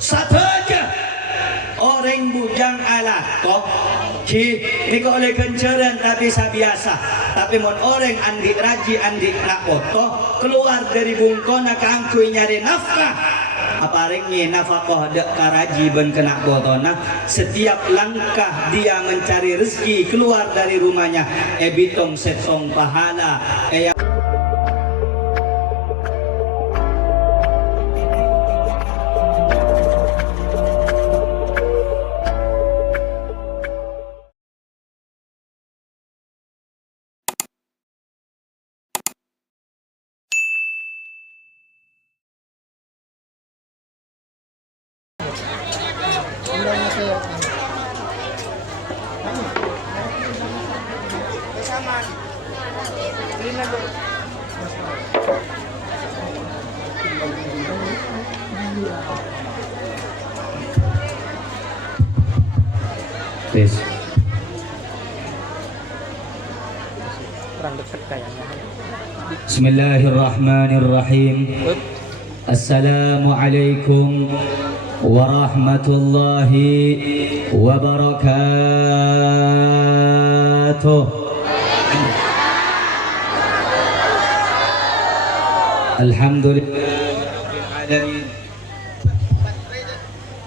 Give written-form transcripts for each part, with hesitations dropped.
saja orang bujang ala kok ki niko oleh kenceran tapi sabiasa tapi mon orang andi raji andi nak foto keluar dari bungkona kangkui nyari nafkah apa ringnya nafkah dek karaji ben kena botona setiap langkah dia mencari rezeki keluar dari rumahnya bitong setong pahala Bismillahirrahmanirrahim. Assalamualaikum warahmatullahi wabarakatuh.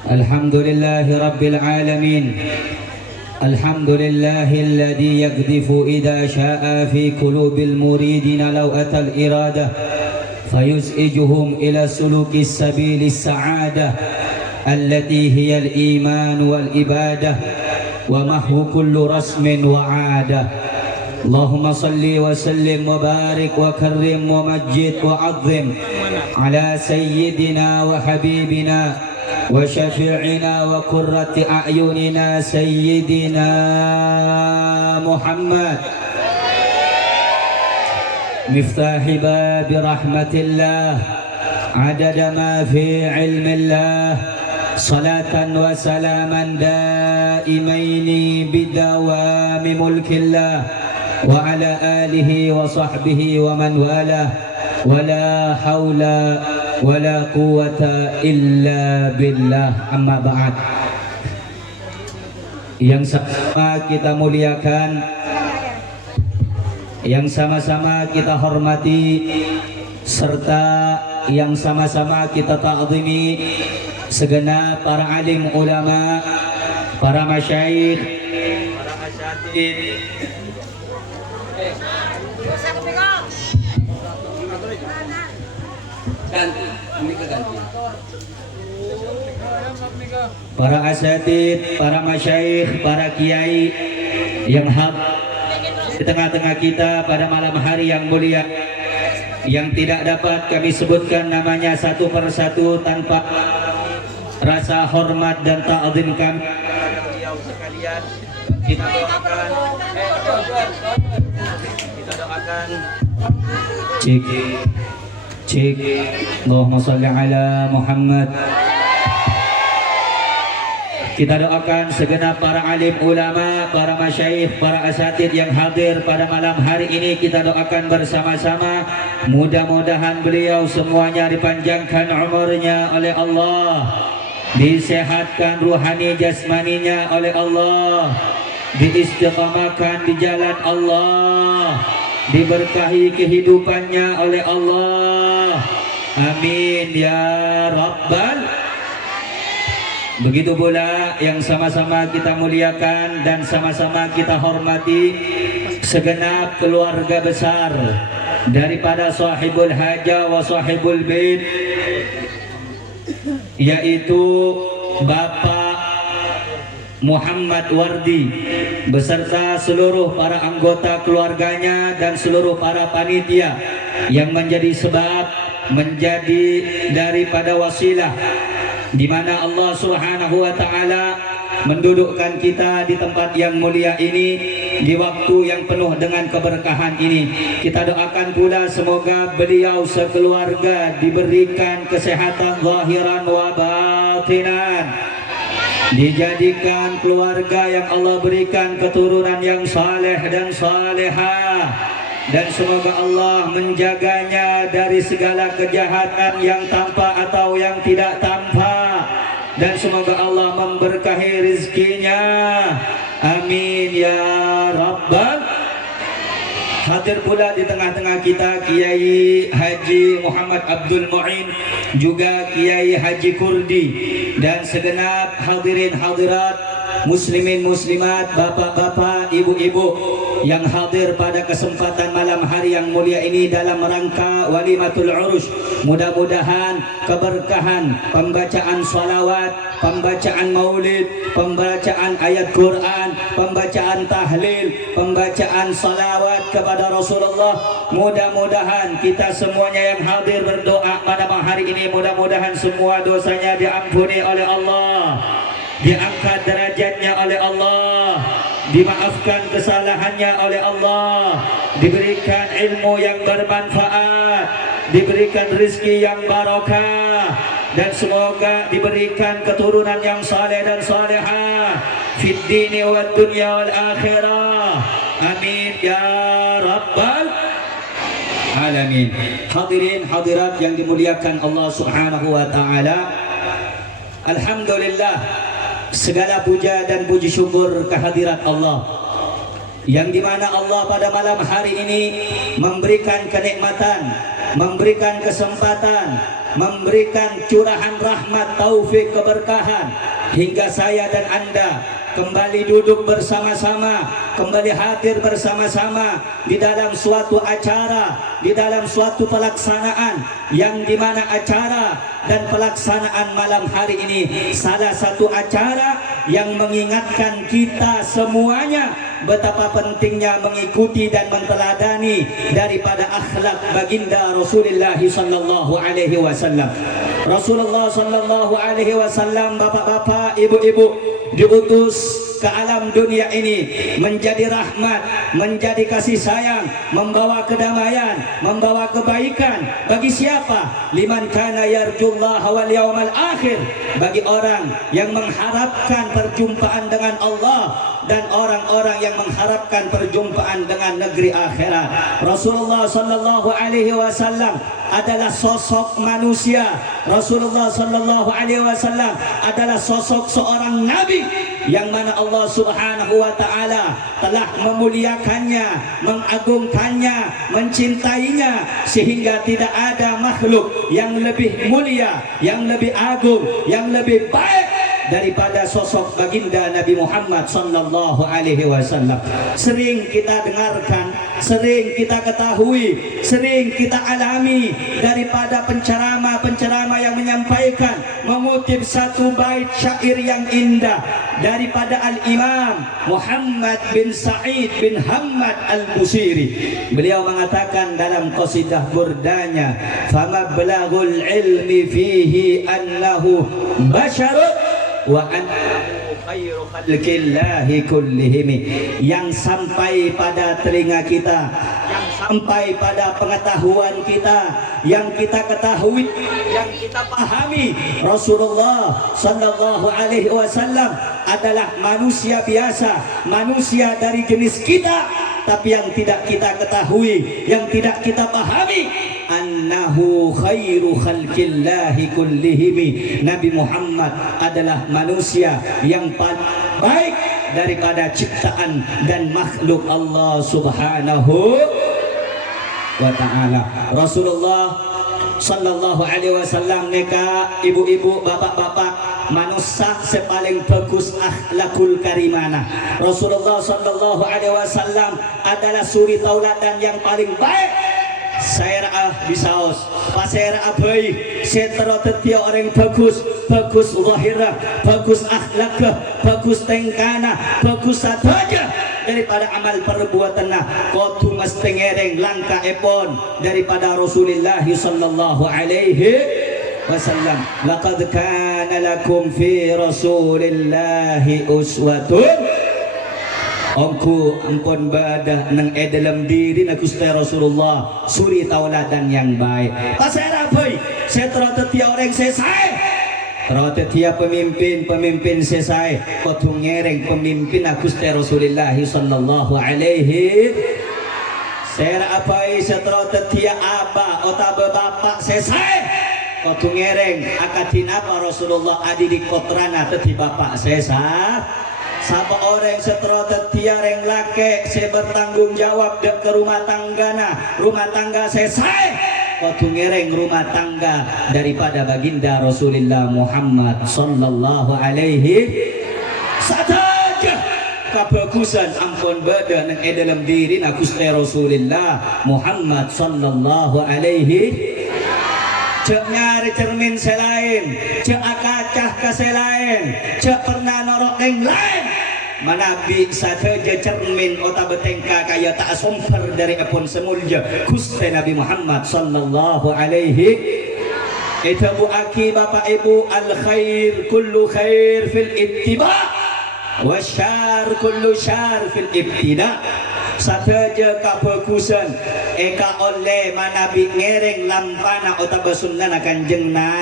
Alhamdulillahi rabbil alamin. Alhamdulillahilladzi yaqdhifu idza syaa'a fi qulubil muridina law atal iradah fayuz'ijuhum ila suluki sabilis sa'adah allati hiya al-iman wal ibadah wa mahwu kullu rasmin wa 'adah. Allahumma salli wa sallim wa barik wa karrim wa majjid wa 'azzim ala sayyidina wa habibina wa syafi'ina wa qurrati a'yunina sayyidina Muhammad miftahi babi rahmatillah adada ma fi ilmillah salatan wa salaman daimaini bidawami mulkillah wa ala alihi wa sahbihi wa man wala wala hawla wala quwata illa billah. Amma ba'd. Yang sama kita muliakan, yang sama-sama kita hormati, serta yang sama-sama kita ta'zimi segenap para alim ulama, para masyayikh, para asyatid, para asatid, para masyayikh, para kiai yang di tengah-tengah kita pada malam hari yang mulia, yang tidak dapat kami sebutkan namanya satu persatu tanpa rasa hormat dan ta'zim kami beliau sekalian. Kita doakan cik Allahumma sholli ala Muhammad. Kita doakan segenap para alim ulama, para masyayikh, para asatid yang hadir pada malam hari ini. Kita doakan bersama-sama, mudah-mudahan beliau semuanya dipanjangkan umurnya oleh Allah, disehatkan ruhani jasmaninya oleh Allah, diistiqamahkan di jalan Allah, diberkahi kehidupannya oleh Allah. Amin ya rabbal. Begitu pula yang sama-sama kita muliakan dan sama-sama kita hormati segenap keluarga besar daripada sahibul haja wa sahibul bait, yaitu Bapak Muhammad Wardi beserta seluruh para anggota keluarganya dan seluruh para panitia yang menjadi sebab, menjadi daripada wasilah di mana Allah Subhanahu wa taala mendudukkan kita di tempat yang mulia ini, di waktu yang penuh dengan keberkahan ini. Kita doakan pula semoga beliau sekeluarga diberikan kesehatan zahiran wa batinan, dijadikan keluarga yang Allah berikan keturunan yang saleh dan salehah, dan semoga Allah menjaganya dari segala kejahatan yang tampak atau yang tidak tampak, dan semoga Allah memberkahi rezekinya. Amin ya rabbal. Hadir pula di tengah-tengah kita Kiai Haji Muhammad Abdul Mu'in, juga Kiai Haji Kurdi, dan segenap hadirin hadirat, muslimin muslimat, bapak-bapak, ibu-ibu yang hadir pada kesempatan malam hari yang mulia ini dalam rangka Walimatul Urush. Mudah-mudahan keberkahan pembacaan salawat, pembacaan maulid, pembacaan ayat Quran, pembacaan tahlil, pembacaan salawat kepada Rasulullah, mudah-mudahan kita semuanya yang hadir berdoa pada hari ini, mudah-mudahan semua dosanya diampuni oleh Allah, diangkat derajatnya oleh Allah, dimaafkan kesalahannya oleh Allah, diberikan ilmu yang bermanfaat, diberikan rezeki yang barokah, dan semoga diberikan keturunan yang saleh dan salehah fid dini wad dunya wal akhirah. Amin ya rabbal alamin. Hadirin hadirat yang dimuliakan Allah Subhanahu wa taala, alhamdulillah, segala puja dan puji syukur kehadirat Allah, yang dimana Allah pada malam hari ini memberikan kenikmatan, memberikan kesempatan, memberikan curahan rahmat, taufik, keberkahan, hingga saya dan Anda kembali duduk bersama-sama, kembali hadir bersama-sama di dalam suatu acara, di dalam suatu pelaksanaan, yang dimana acara dan pelaksanaan malam hari ini salah satu acara yang mengingatkan kita semuanya betapa pentingnya mengikuti dan menteladani daripada akhlak baginda Rasulullah sallallahu alaihi wasallam. Rasulullah sallallahu alaihi wasallam, bapak-bapak, ibu-ibu, diutus ke alam dunia ini menjadi rahmat, menjadi kasih sayang, membawa kedamaian, membawa kebaikan. Bagi siapa? Liman kana yarjullaha wal yawmal akhir, bagi orang yang mengharapkan perjumpaan dengan Allah dan orang-orang yang mengharapkan perjumpaan dengan negeri akhirat. Rasulullah sallallahu alaihi wasallam adalah sosok manusia. Rasulullah sallallahu alaihi wasallam adalah sosok seorang nabi yang mana Allah Subhanahu wa taala telah memuliakannya, mengagungkannya, mencintainya, sehingga tidak ada makhluk yang lebih mulia, yang lebih agung, yang lebih baik daripada sosok baginda Nabi Muhammad sallallahu alaihi wasallam. Sering kita dengarkan, sering kita ketahui, sering kita alami daripada penceramah-penceramah yang menyampaikan, mengutip satu bait syair yang indah daripada Al-Imam Muhammad bin Sa'id bin Hamad Al-Busiri. Beliau mengatakan dalam qasidah burdanya, "Famablagul ilmi fihi annahu basyarun wa annahu khairu khalqillahi kullihim." Yang sampai pada telinga kita, yang sampai pada pengetahuan kita, yang kita ketahui, yang kita pahami, Rasulullah sallallahu alaihi wasallam adalah manusia biasa, manusia dari jenis kita, tapi yang tidak kita ketahui, yang tidak kita pahami, annahu khairu khalqillahi kullihim, Nabi Muhammad adalah manusia yang paling baik daripada ciptaan dan makhluk Allah Subhanahu wa taala. Rasulullah sallallahu alaihi wasallam neka ibu-ibu, bapak-bapak, manusia sepaling bagus akhlakul karimana. Rasulullah sallallahu alaihi wasallam adalah suri tauladan yang paling baik. Saya bisaos pasera abai setro tetia orang bagus, bagus zahirah, bagus akhlakah, bagus tengkana, bagus saja daripada amal perbuatan kotu mesti ngereng langka epon daripada Rasulullah sallallahu alaihi wasallam. Laqad kana lakum fi Rasulillahi uswatun. Ongku ampun badah nang dalam diri na Gusti Rasulullah suri tauladan yang baik. Pasera boy, setra tetia orang sesai. Terus tetia pemimpin sesai. Kotung ngereng pemimpin na Gusti Rasulullah sallallahu alaihi. Sera apai setra tetia aba otabe bapak sesai. kotu ngereng akatina apa Rasulullah adidik kotrana teti bapak sesa sapa orang setro tetia reng lake saya bertanggung jawab dek ke rumah tangga selesai kotu ngereng rumah tangga daripada baginda Rasulullah Muhammad sallallahu alaihi saja kabagusan ampun beda nang dalam diri Gusti Rasulullah Muhammad sallallahu alaihi cek nyari cermin selain cek akacah ke selain cek pernah norok yang lain manabi saja cermin otak betengka kaya tak sumber dari epon semulja Gusti Nabi Muhammad sallallahu alaihi itu bu aki bapak ibu al khair kullu khair fil ittiba wa syar kullu syar fil ibtida sateja kabagusan eka oleh manabi ngereng lampana otak sunnah kanjengna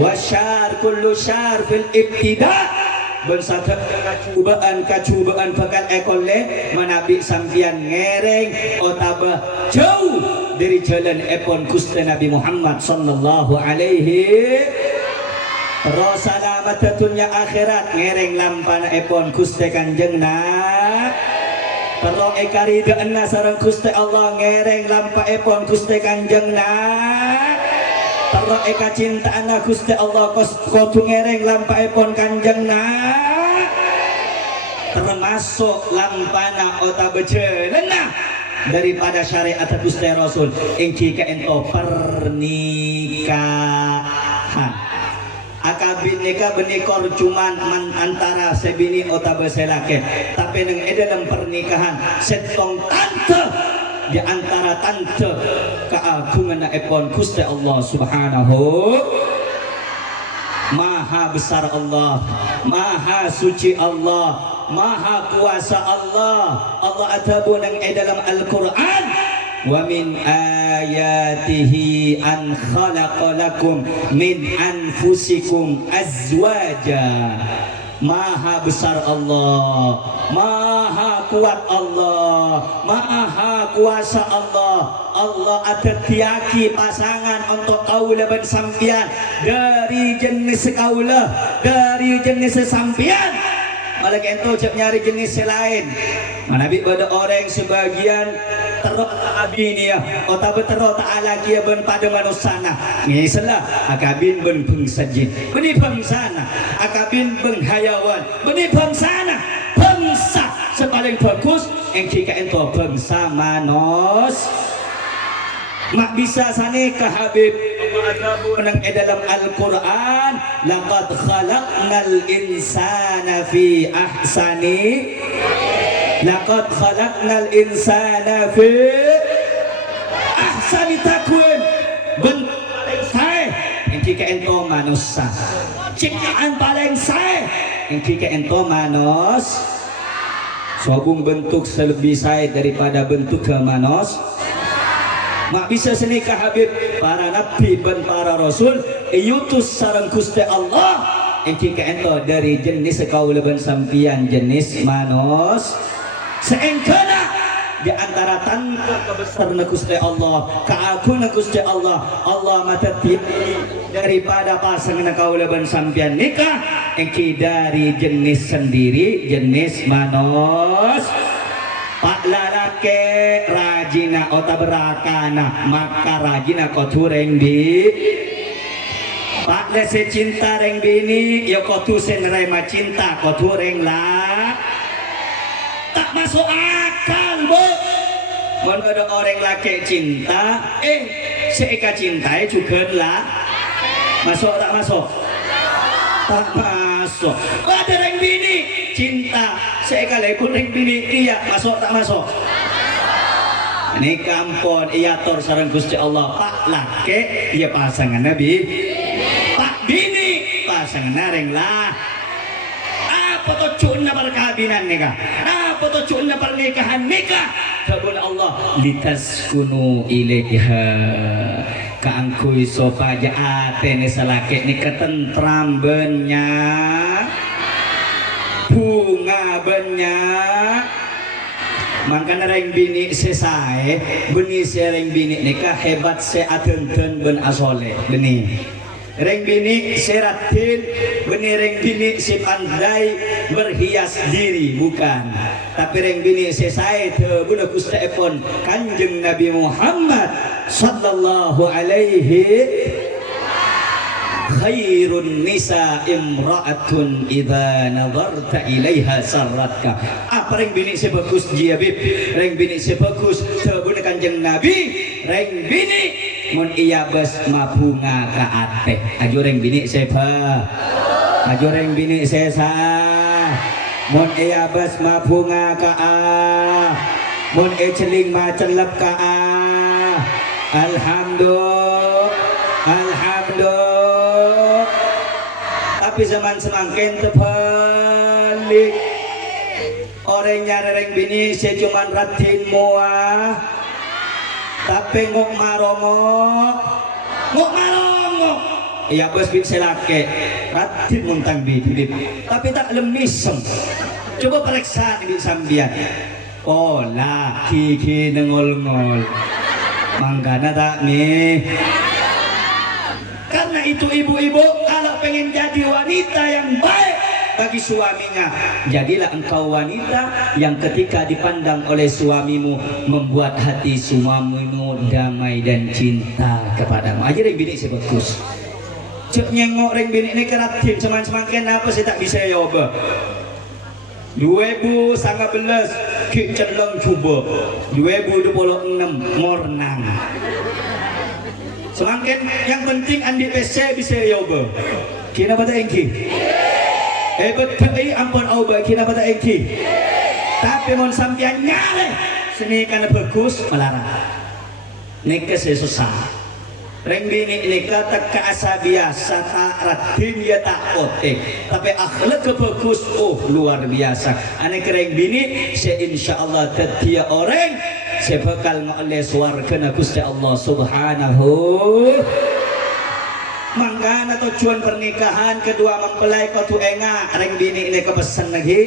wa syar kullu syar fil ibtida bersatu kacubaan bakal ekole manabi sampian ngereng otaba jauh dari jalan epon Gusti Nabi Muhammad sallallahu alaihi terus selamat dunia akhirat ngereng lampana epon Gusti kanjengna terus ekarideuna sareng Gusti Allah ngereng lampa epon Gusti kanjengna terus eka cintaana Gusti Allah kudu ngereng lampa epon kanjengna termasuk lampana ota bejeulna daripada syariat Gusti Rasul ing jika ento pernikahan akabin nikah benikor cuman antara sebini otabe selake tapi neng dalam pernikahan setong tante di antara tante keagungan epon Gusti Allah subhanahu maha besar Allah maha suci Allah maha kuasa Allah atabu neng dalam Al-Quran wa min ayatihi an khalaqalakum min anfusikum azwaja maha besar Allah maha kuat Allah maha kuasa Allah ada tiaki pasangan untuk kaula dan sampian dari jenis kaula dari jenis sampian malah ento cek nyari jenis lain manabi pada orang sebagian terok abini ya otak terok ta'ala kia ben pada manusana ngislah akabin ben bengsajin beni bengsana akabin ben hayawan beni bengsana bangsa sepaling bagus yang jika ento bangsa manus mak bisa sane ke Habib menang dalam Al-Quran laqad khalaqnal insana fi ahsani laqad khalaqnal insana fi ahsani takwim bentuk paling sae yang jika ento manusia ciptaan paling sae yang jika ento manus sobung bentuk selebih sae daripada bentuk ke manus mak bisa senikah Habib para nabi dan para rasul yutus sareng Gusti Allah yang jika ento dari jenis kaula ban sampian jenis manus seengkana di antara tanda kebesarna Gusti Allah keagungan Gusti Allah mata daripada pasangan kaula ban sampian nikah engki dari jenis sendiri jenis manus pak lalake rajina ota berakana maka rajina kotu reng di pak lese cinta reng bini ya kotu senrema cinta kotu reng lah tak masuk akal bu mau ada orang laki cinta seeka cintai juga lah masuk tak masuk tak masuk ada reng bini cinta seeka lekun reng bini iya masuk tak masuk ini kampon iya tor sarang Gusti Allah pak laki iya pasangan Nabi pak bini pasangan reng lah apa tuh cuna perkawinan nikah apa tuh cuna pernikahan nikah kabul Allah litaskunu ilaiha kaangkui sopaja atene salake ni ketentram benya bunga benya Mangkana reng bini sesae beni sereng bini nikah hebat se atenten ben asole beni reng bini seratin beni reng bini si pandai berhias diri bukan tapi reng bini sesae te buna kusta epon Kanjeng Nabi Muhammad sallallahu alaihi khairun nisa imra'atun idza nadarta ilaiha sarratka. Apa reng bini sebagus jiabib reng bini sebagus sebuna Kanjeng Nabi reng bini mun iya bes mabunga ka ate ajo reng bini seba ajo reng bini sesa mun iya bes mabunga ka mun celing macelep ka alhamdulillah tapi zaman semangkin terbalik orang nyari reng bini saya cuman ratin muah tapi ngok marongo iya bos bin selake ratin muntang bibib tapi tak lemisem coba periksa di sambian oh laki nengol-ngol manggana tak nih karena itu ibu-ibu kalau pengen jadi wanita yang baik bagi suaminya jadilah engkau wanita yang ketika dipandang oleh suamimu membuat hati suamimu damai dan cinta kepadamu aja reng bini sebagus cek nyengok reng bini ini keratin semangkin apa saya tak bisa yoba 2019 ki celeng coba 2026 mornang semangkin yang penting andi PC bisa yoba kina bata engki betul ampun Allah kina bata engki tapi mon sampian nyale seni kana bagus melarang nikah susah reng bini nikah tak asa biasa tak ratin ya tak otek tapi akhlak bagus luar biasa ane reng bini se insyaallah tetia orang saya bakal ngoleh swarga Gusti Allah subhanahu manggana tujuan pernikahan kedua mempelai kotu enga reng bini ini kepesan lagi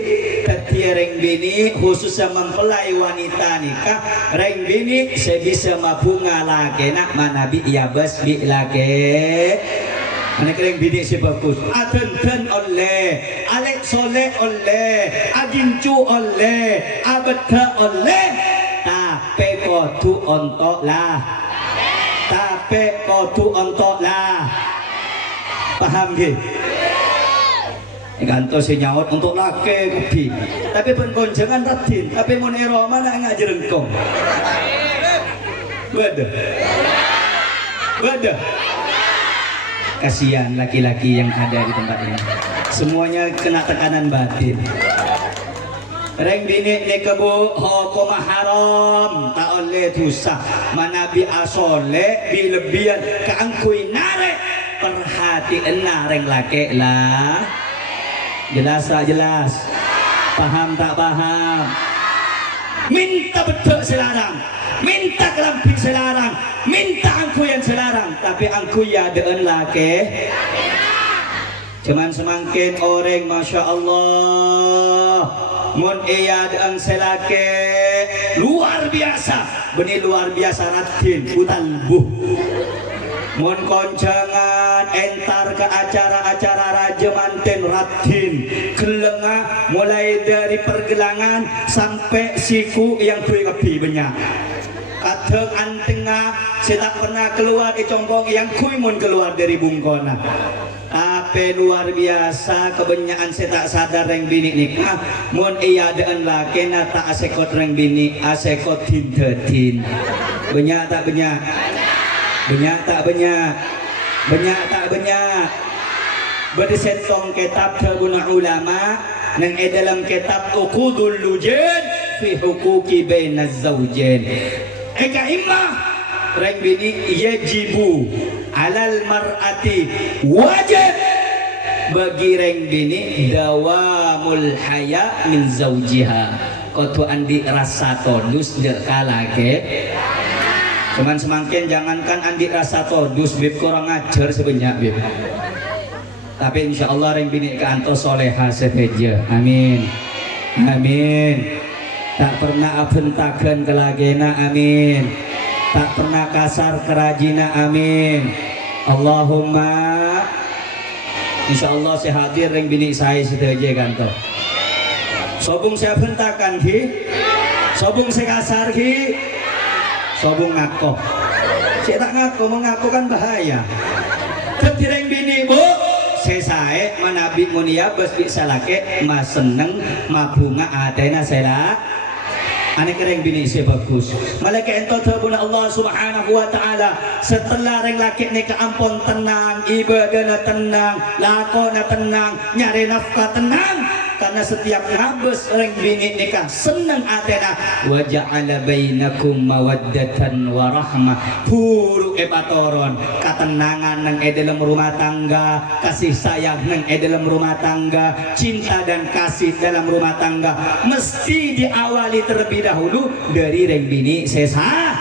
ketia reng bini khususnya mempelai wanita nikah reng bini saya bisa mabunga lagi nak manabi iya bas bi lagi anak reng bini si bagus aten oleh alek soleh oleh adincu oleh abeda oleh tapi kotu ontok lah paham gak? Ganto si nyaut untuk laki kebi tapi pengonjangan ratin tapi monero mana enggak jerengkong beda kasihan laki-laki yang ada di tempat ini semuanya kena tekanan batin reng bini ni kebu hukum haram tak oleh dosa manabi asole bilebihan keangkui narek perhatian nareng laki lah jelas tak jelas paham tak paham minta betul selarang minta kelampin selarang minta angkuyan selarang tapi angkuya deun laki cuman semangkin orang masya Allah mun iya deun selake luar biasa benih luar biasa ratin utalbuh mun konjangan entar ke acara-acara raja manten ratin kelengah mulai dari pergelangan sampai siku yang kui banyak kadang antengah saya tak pernah keluar di combong yang kui mun keluar dari bungkona tapi luar biasa kebanyakan saya tak sadar reng bini nikah mun iya deun laki na tak asekot reng bini asekot tin banyak tak banyak banyak tak banyak bersetong kitab terguna ulama nang dalam kitab uqudul lujan fi huquqi bainaz zawjain eka imah reng bini yajibu alal mar'ati wajib bagi reng bini dawamul haya min zawjiha kotu andi rasa todus dek kalage cuman semakin jangankan andi rasa todus bib kurang ngajar sebanyak bib tapi insya Allah reng bini ke anto soleha seteja amin amin tak pernah abentakeun kelagena amin, tak pernah kasar kerajina amin. Allahumma insyaallah saya hadir ring bini saya sedaje kanto. Sobung saya bentakan ki, sobung saya kasar ki, sobung ngaco. Saya tak ngaco, mengaku kan bahaya. Ketireng bini bu, saya manabi munia bos bisa laki mas seneng ma bunga adena saya ane kereng bini saya bagus. Malaikat ento tabuna Allah subhanahu wa ta'ala setelah reng laki ni keampun tenang, ibadahna tenang, lakona tenang, nyari nafkah tenang. Karena setiap ngabes reng bini nikah seneng atena wa ja'ala bainakum mawaddatan wa rahmah puru epatoron ketenangan nang dalam rumah tangga, kasih sayang nang dalam rumah tangga, cinta dan kasih dalam rumah tangga mesti diawali terlebih dahulu dari reng bini sesa.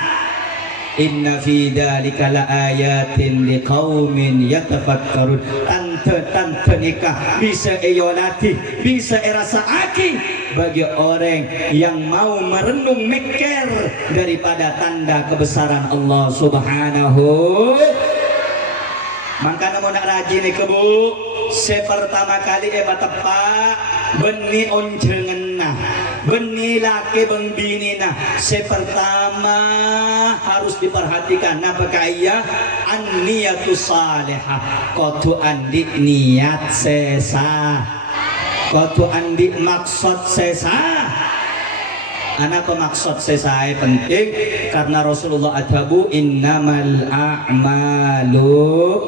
Inna fi dzalika laayatin liqaumin yatafakkarun. Tante nikah bisa eyolati, bisa erasa aki bagi orang yang mau merenung mikir daripada tanda kebesaran Allah subhanahu. Maka namun nak rajin ke bu, sepertama kali batepak beni oncengen nah, beni laki beng bini nah. Sepertama harus diperhatikan apa kaya an-niyatus salihah, kotu andi niat sesa, kotu andi maksud sesa. Anak pemaksud sesai penting karena Rasulullah adhabu innamal a'malu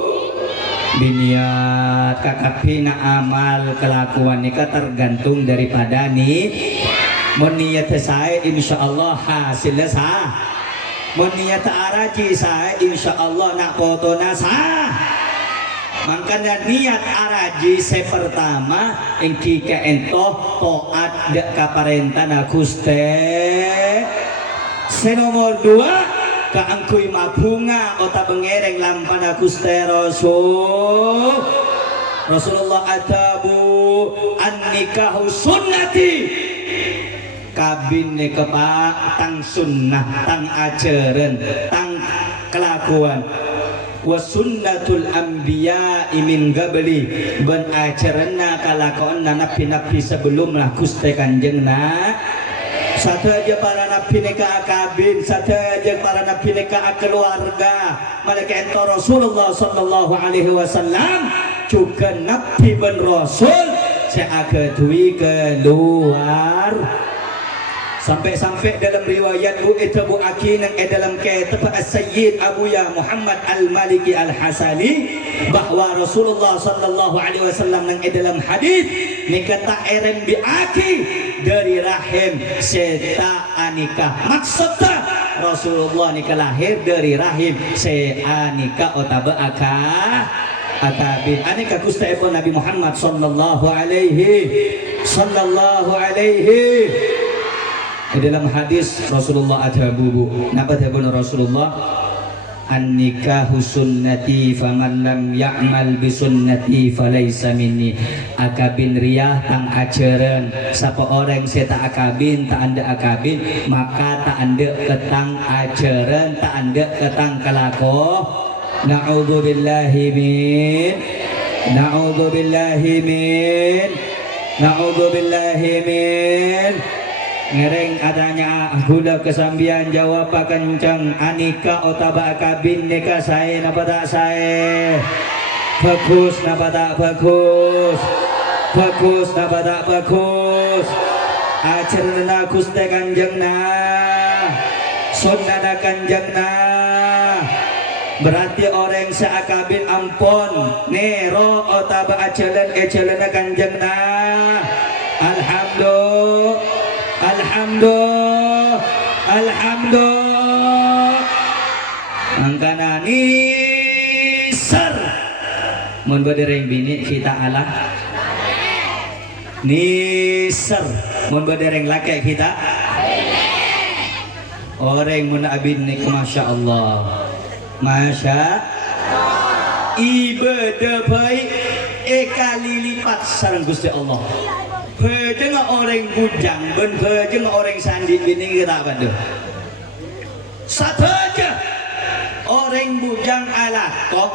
biniat. Kakapina amal kelakuan nikah tergantung daripada nih meniat saya insyaallah hasilnya sah, meniat araji saya insyaallah nak foto sah. Makanya niat araji sepertama engki ke entoh toat dek kaparentana Guste. Senomor dua kaangkuy mabunga ota bengereng lampana Guste Rasul. Rasulullah adabu an-nikahu sunnati. Kabin ne kepak tang sunnah, tang ajaran, tang kelakuan. Wa sunnatul anbiya min qabli ban ajaranna kalakonna nabi-nabi sebelumlah Gusti Kanjengna. Satu aja para nabi nikah akabin, satu aja para nabi nikah keluarga. Malaikat ento Rasulullah sallallahu alaihi wasallam juga nabi ben rasul seagadui keluar. Sampai-sampai dalam riwayat bu itabu akinang dalam kitab As-Sayyid Abuya Muhammad Al-Maliki Al-Hasani bahwa Rasulullah sallallahu alaihi wasallam nang dalam hadis nikata erem bi aki dari rahim seta anika. Maksudnya Rasulullah nikah lahir dari rahim se anika otaba akabin anika Gusti Nabi Muhammad sallallahu alaihi dalam hadis Rasulullah adhabu napa dhabun Rasulullah an-nikahu sunnati faman lam ya'mal bi sunnati falaysa minni. Akabin riyah tang ajaran sapa orang saya tak akabin tak anda akabin maka tak anda ketang ajaran tak anda ketang kelako. Na'udzubillahi min ngereng adanya gula kesambian jawab kencang anika otaba akabin nikah saya napa tak saya bagus napa tak bagus napa tak bagus ajarna Gusti Kanjengna sunnah Kanjengna. Berarti orang seakabin ampun nero otaba ajalan Kanjengna. Alhamdulillah angkana nisar mun badereng bini kita Allah nisar mun badereng laki kita orang mun abin nik masya Allah ibadah baik kali lipat sareng Gusti Allah. Pejeng orang bujang ben pejeng orang sandi gini kita apa tuh satu aja orang bujang ala kok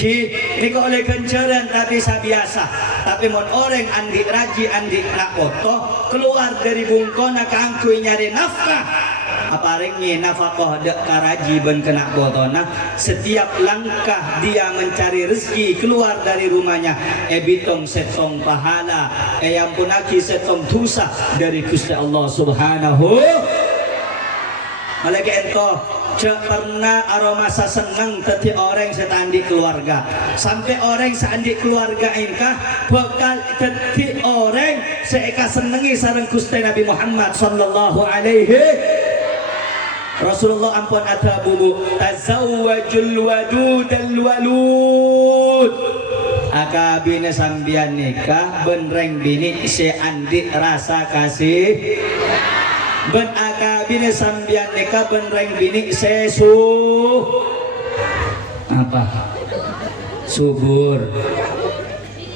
ki ini kok oleh kenceran tapi sabiasa tapi mon orang andi raji andi nak foto keluar dari bungkona kangkui nyari nafkah apa ringnya nafkah dek karaji ben kena botona setiap langkah dia mencari rezeki keluar dari rumahnya bitong setong pahala yang punaki setong dosa dari Gusti Allah Subhanahu malaikat ento cek pernah aroma senang teti orang setandi keluarga sampai orang seandi keluarga ingkah bekal teti orang seeka senengi sareng Gusti Nabi Muhammad sallallahu alaihi Rasulullah ampun ada bubu tazawwajul wadudal walud akabine sambian nikah benreng bini seandi rasa kasih ben akabine sambian nikah benreng bini sesu apa subur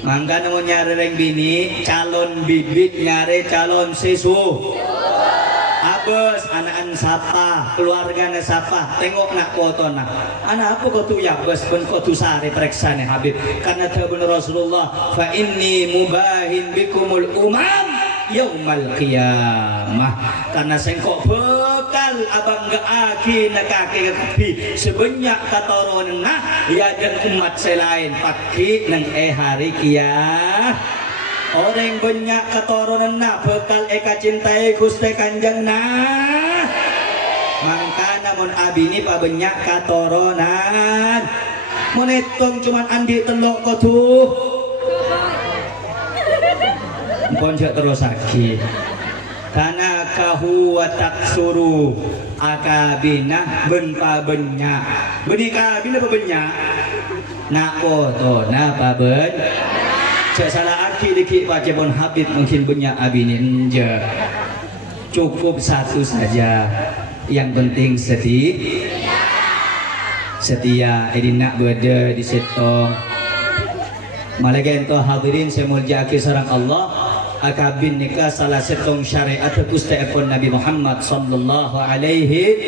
mangga nemu nyari reng bini calon bibit nyari calon sesu abes anak-anak sapa keluarganya sapa tengok nak foto nak anak apa kau tu ya bes ben kau tu sari periksa nih Habib karena tabun Rasulullah fa inni mubahin bikumul umam yaumal qiyamah karena sengkok bekal abang gak aki nak kaki kepi sebanyak katoron nah ya dan umat selain paki neng hari kiamat orang banyak keturunan nak bekal eka cintai Gusti Kanjeng nah mangka namun abini pa banyak keturunan monetong cuman andi telok kotu ponjak terus sakit karena kahu watak suruh akabina ben pa banyak benika abina pa banyak nak foto na pa banyak cek salah aki dikit wajibun Habib mungkin banyak abini enja cukup satu saja yang penting setia nak berada di setong malaikat ento hadirin semuljaki sareng Allah akabin nikah salah setong syariat Gusti Nabi Muhammad sallallahu alaihi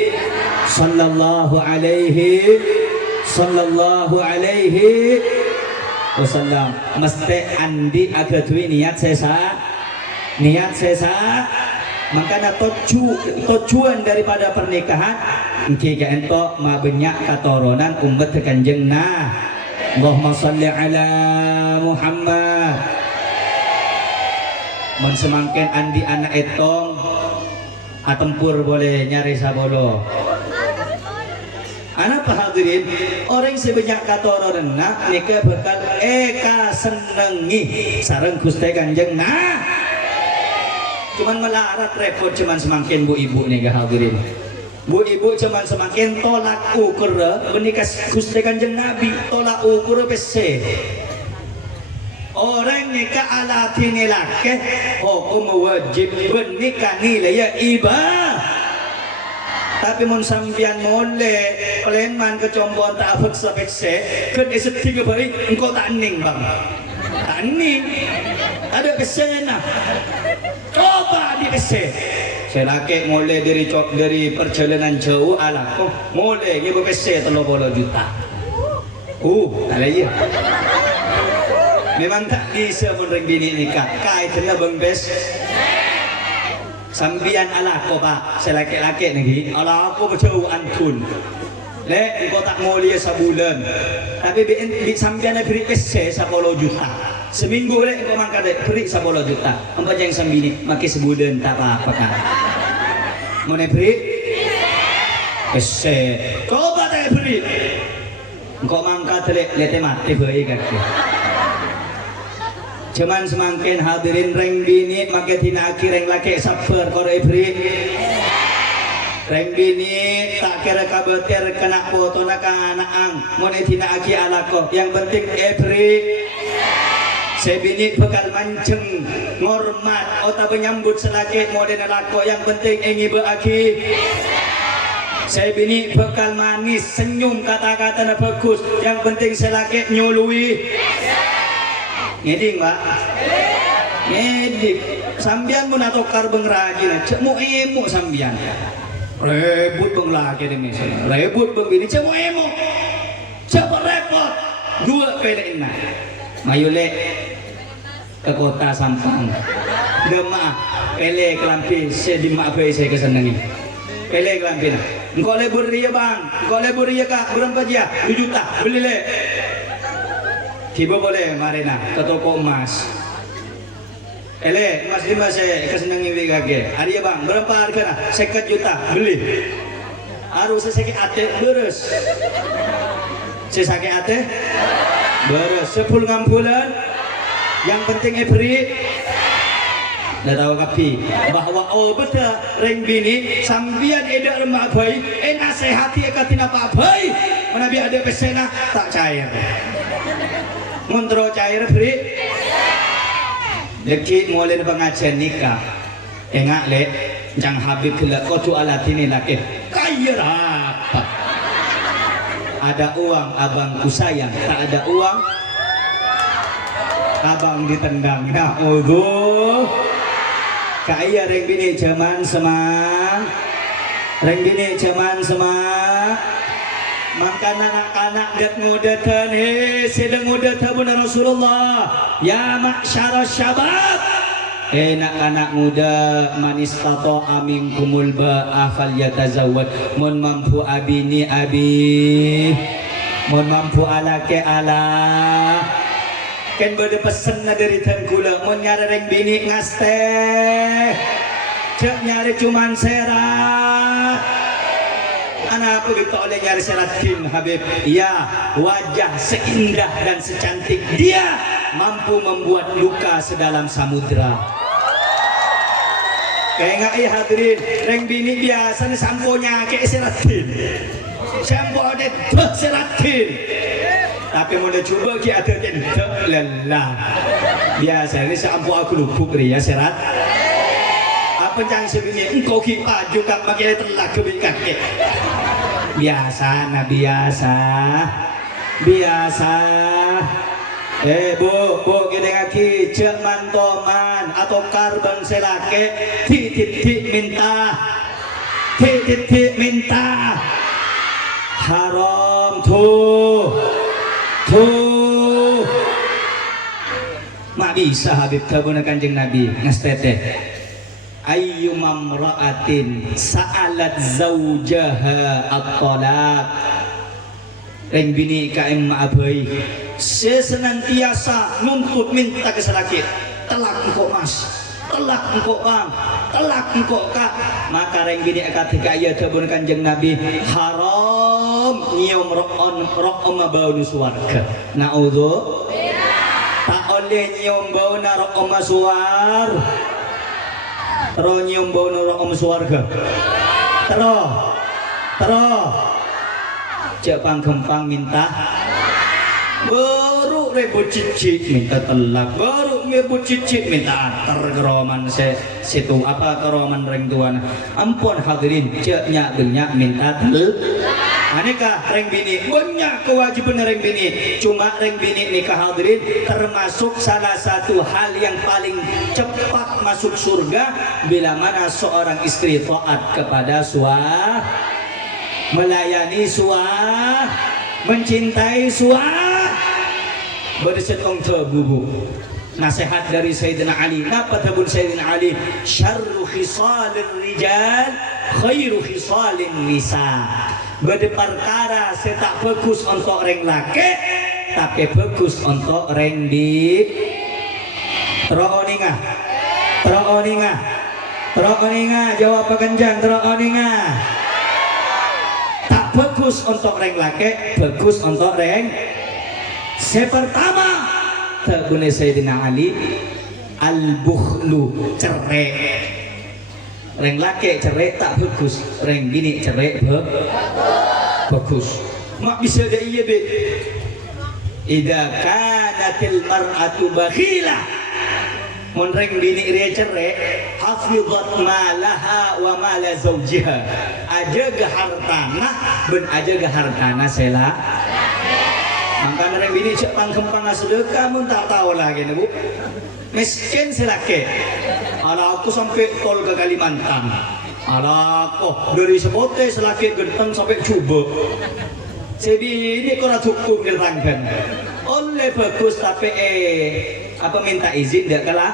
wasallam mesti andi agadui niat sesa makanya tujuan daripada pernikahan jika ento ma banyak keturunan umat Kanjeng nah Allahumma sholli ala Muhammad mun semangken andi anak etong atempur boleh nyari sabolo anak hadirin orang sebanyak katoran nak nikah bekal eka senengi sareng Gusti Kanjeng nah cuman melarat repot cuman semakin bu ibu nih hadirin bu ibu cuman semakin tolak ukur menikah Gusti Kanjeng Nabi tolak ukur pese orang nikah ala tini laki hukum wajib menikah nilai ya ibah tapi mun sambian mole kleman kecombon tak afek sepekse kan esep tiga hari engkau tak ning bang tak ning ada kesena coba di kese saya laki mole dari perjalanan jauh ala kok mole ngibu kese 30 juta tak lagi memang tak bisa menreng bini nikah kait kena bang bes sambian ala ko pak selaki-laki lagi ala aku berjauh antun lek engkau tak mau lihat sebulan tapi bi sambian beri kese 10 juta seminggu lek engkau mangkat beri 10 juta empat yang sambini maki sebulan tak apa-apa kan mau beri kese coba tak beri engkau mangkat lek lete mati baik kaki cuman semakin hadirin reng bini makin tinaki reng laki sabar kore ibri reng bini tak kira kabatir kena foto nak anak-ang mau tinaki alako yang penting ibri saya bini bekal manceng ngormat otak menyambut selaki modern alako yang penting ingin beaki saya bini bekal manis senyum kata-kata bagus yang penting selaki nyului ngeding pak Medik sambian mun atau kar bengragi cek mu emo sambian rebut beng lagi ini rebut beng ini cek mu emo cek repot dua pede ina mayule ke kota Sampang demak pele kelampi saya dimaafkan saya kesenangi pele kelampi nah engkau lebur dia bang engkau lebur dia kak berapa dia 2 juta beli le tiba boleh marina ke toko emas emas lima saya kesenangi wigage hari ya bang berapa harga nah 50 juta beli harus saya sakit ate beres saya sakit ate beres 10 ngampulan yang penting beri dah tahu kapi bahwa oh betul reng bini sambian edak lemak bayi nasihati katina pak bayi menabi ada pesena tak cair muntro cair beri deki mulai pengajian nikah engak le jang habib kela kotu alatini nakit kaya rapat ada uang abangku sayang tak ada uang abang ditendang nah uduh kaya reng bini zaman semang reng bini zaman semang maka anak-anak dat ngudatan sedang ngudatan benar Rasulullah ya ma'syara syabab anak-anak muda manis tato amin kumul ba'afal yatazawad mon mampu abini abi mon mampu ala ke ala kan bade pesen na dari tengkula mon nyari reng bini ngaste cek nyari cuman serat anak begitu oleh nyari seratin Habib ya wajah seindah dan secantik dia mampu membuat luka sedalam samudra kayak nggak hadirin reng bini biasa nih samponya kayak seratin sampo ada seratin tapi mau coba ki ada lelah biasa ini sampo aku lupuk ya serat apa yang sebenarnya engkau ki juga pakai telak kebikan biasa nah biasa bu kita ngaki cek mantoman atau karbon selake titik minta haram tuh mak bisa Habib kabuna kanjeng Nabi ngestete ayyumam ra'atin sa'alat zawjaha at-talaq reng bini kaem ma'abai senantiasa nuntut minta ke selaki telak engkau mas telak engkau bang telak engkau kak maka reng bini ketika ia tabun kanjeng Nabi haram nyium ro'om bau nuswarga na'udhu tak oleh nyium bau na ro'om suar terus nyium bau na ro'om suarga terus Jepang gempang minta baru rebut cicit minta telak baru rebut cicit minta atar keroman situ apa keroman reng tuan ampun hadirin ceknya genyak minta telak aneka reng bini banyak kewajiban reng bini cuma reng bini nikah hadirin termasuk salah satu hal yang paling cepat masuk surga bila mana seorang istri taat kepada suami melayani suami mencintai suami bersetong tebubu nasihat dari Sayyidina Ali apa tabun Sayyidina Ali syarru khisalir rijal khairu khisalin nisa bade perkara saya tak fokus untuk reng laki tapi fokus untuk reng di teroninga jawab pekenjang teroninga bagus untuk reng laki, bagus untuk reng sepertama terguna Sayyidina Ali al-bukhlu cerai reng laki cerai tak bagus reng bini cerai bagus mak bisa ada iya be idza kanatil mar'atu bakhilah mun reng bini ria cerai hafizat malaha wa mala zawjiha ajaga hartana ben ajaga hartana sela Mangkana reng bini cek pangkempang sedekah mun tak tahu lagi Bu. Miskin silake. Ala aku sampai tol ke Kalimantan. Ala kok dari Sebote selaki genteng sampai Cuba. Jadi ini kau hukum dirangkan. Oleh bagus tapi apa minta izin dia kalah.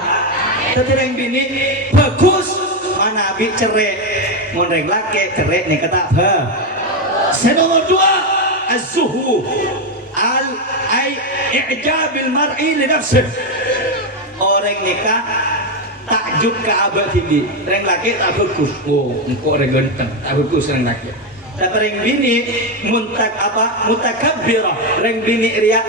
Tereng bini bagus mana bi cerai. Mon reng laki cerai nih kata apa? Nomor 2 az-zuhu i'jabil mar'i li nafsih. Orang nikah takjub ke abad tinggi. Reng laki tak bagus. Oh, engkau orang ganteng. Tak bagus reng laki. Tapi reng bini mutakabbirah. Reng bini ria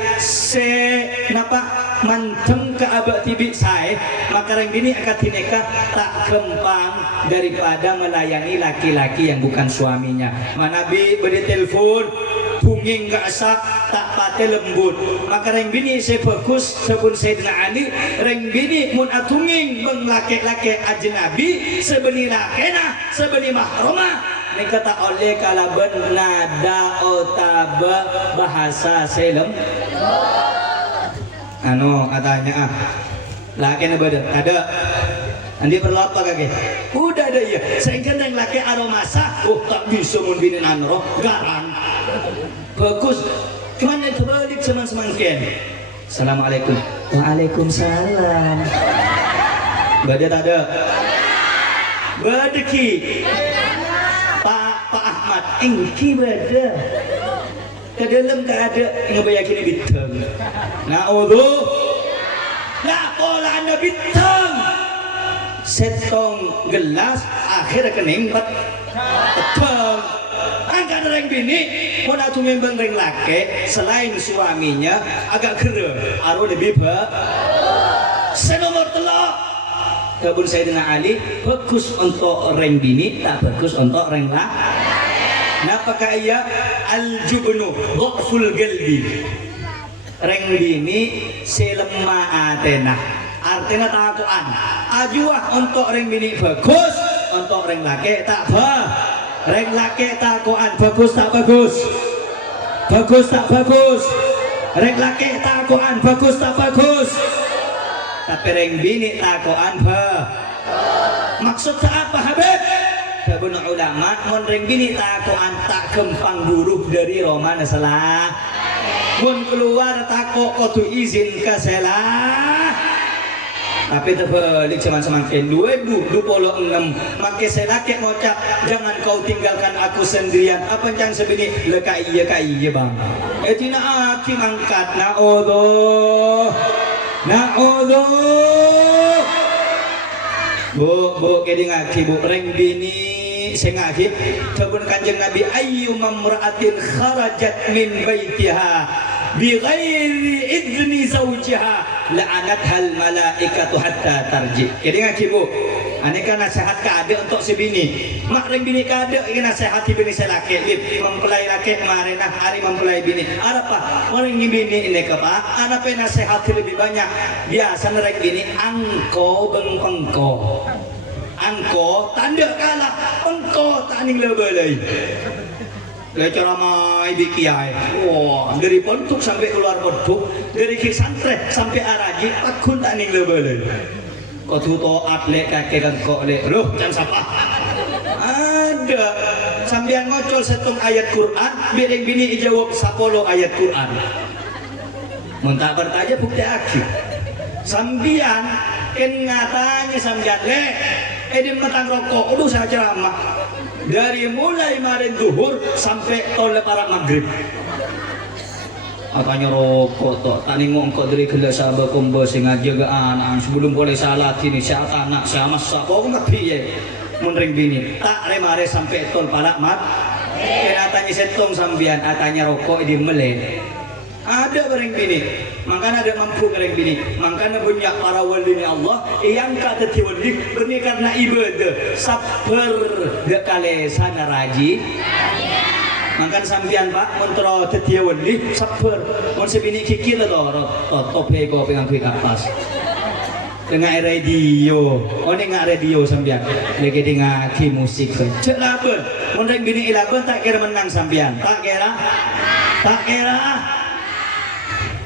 mantem ke abad tibi saya. Maka reng bini akan dinikah tak kempang daripada melayani laki-laki yang bukan suaminya. Mana bi beri telepon bunging gak asa tak pate lembut. Maka reng bini saya bagus sebun Sayyidina Ali. Reng bini mun atunging beng laki-laki ajnabi sebeni lakena sebeni mahrumah. Ini kata oleh kalaban nada otaba bahasa selem. Katanya laki na beda ada. Andi perlu apa kakek? Udah ada ya. Sehingga yang laki aromasa, tak bisa mun bini nanro garan. Bagus. Cuman yang terbalik semang-semangkin. Assalamualaikum. Waalaikumsalam. Beda tak ada. Badeki. Pak Ahmad, engki beda. Ke dalam tak ada ngebayakin biteng. Na'udhu. Lah pola anda biteng. Setong gelas akhir kening peteng. Angkat reng bini, mau natu membang reng laki selain suaminya agak keren, aru lebih senomor telok. Kabun Sayyidina Ali bagus untuk reng bini, tak bagus untuk reng laki. Napa kaya al-jubnu dhaful qalbi. Reng bini selemah atena. Artinya takuan. Ajuah untuk reng bini bagus, untuk reng laki tak reng laki takuan bagus tak bagus. Bagus tak bagus. Reng laki takuan bagus tak bagus. Tapi reng bini takuan maksud apa Habib? Kabun ulama mon reng bini takuan tak gempang buruh dari Roma salah. Mun keluar takok kudu izin ke selah. Tapi terbalik cuman semakin 2026 makai saya laki ngocap jangan kau tinggalkan aku sendirian apa yang sebini leka iya bang tina akim angkat na'udhu bu kedi ngaki bu reng bini saya ngaki kebun kanjeng Nabi ayyu mamra'atin kharajat min baitiha bighairi idzni zawjiha la'anathal malaikatu hatta tarji. Jadi ngaji bu, aneka nasihat kade untuk si bini. Mak reng bini kade ini nasihat si bini selaki, mempelai laki kemarin hari mempelai bini. Apa? Orang bini ini apa? Ada pe nasihat lebih banyak. Biasa reng bini angko bengpengko. Angko tanda kalah, pengko taning lebelai. Cara mai bikiai. Wah, dari bentuk sampai keluar bentuk, dari kisantret sampai araji, akun tak ning lebelai. Kau tu toat lek kakek kan kau lek. Loh, jangan sapa. Ada sambian ngocol setung ayat Quran, biring bini jawab 10 ayat Quran. Mentah bertanya bukti akhir. Sambian ngatanya sambian lek. Edin matang rokok, udah saya ceramah. Dari mulai kemarin zuhur sampai tol para maghrib. Katanya rokok toh, tani ngongkok dari gelas sahabat kombo sing jagaan sebelum boleh salat ini saya anak saya masak kok nggak piye menring bini tak remare sampai tol para kenatanya setong sambian atanya rokok di mele ada bareng bini makanya ada mampu bareng bini makanya punya para wali Allah yang kata wali berni karena ibadah sabar dekale sana raji makan sambian pak kontrol tetia wali sabar mon sebini kiki lor tope ko pengang kuit atas dengan radio ini nggak radio sambian lagi dengar musik cek laben mon bini ilaben tak kira menang sambian tak kira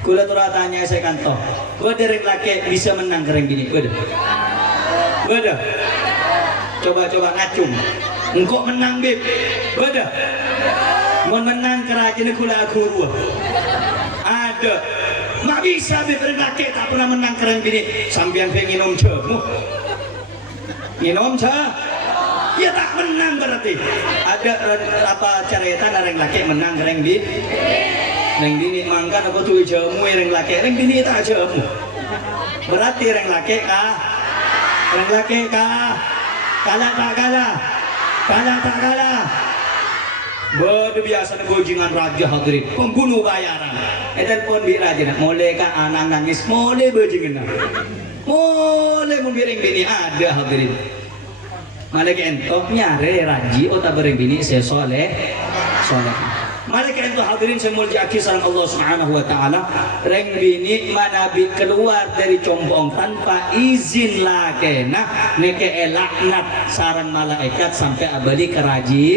Kula turah tanya saya kantor. Beda reng laki bisa menang reng bini. Beda. Beda. Coba ngacung. Engkau menang bib. Beda. Mau menang kerajaan kula guru. Ada. Mak bisa bib reng laki tak pernah menang reng bini. Sambian pengen minum cemu. Minum cah. Ya tak menang berarti. Ada apa cerita reng laki menang reng bini. Reng bini mangkan aku tuh jamu reng laki, reng bini tak jamu. Berarti reng laki kah? Reng laki kah? Kalah tak kalah? Kalah tak kalah? Bodoh biasa bojingan raja hadirin, pembunuh bayaran. Pun bi raja, mulai kah anak nangis, mulai bojingan. Mulai membireng bini ada hadirin. Malaikat entok nyare raji otak bereng bini sesoleh, soleh. Malaikat itu hadirin semul jaki sareng Allah Subhanahu wa taala reng bini manabi keluar dari combong tanpa izin lakena neke laknat sareng malaikat sampai abadi keraji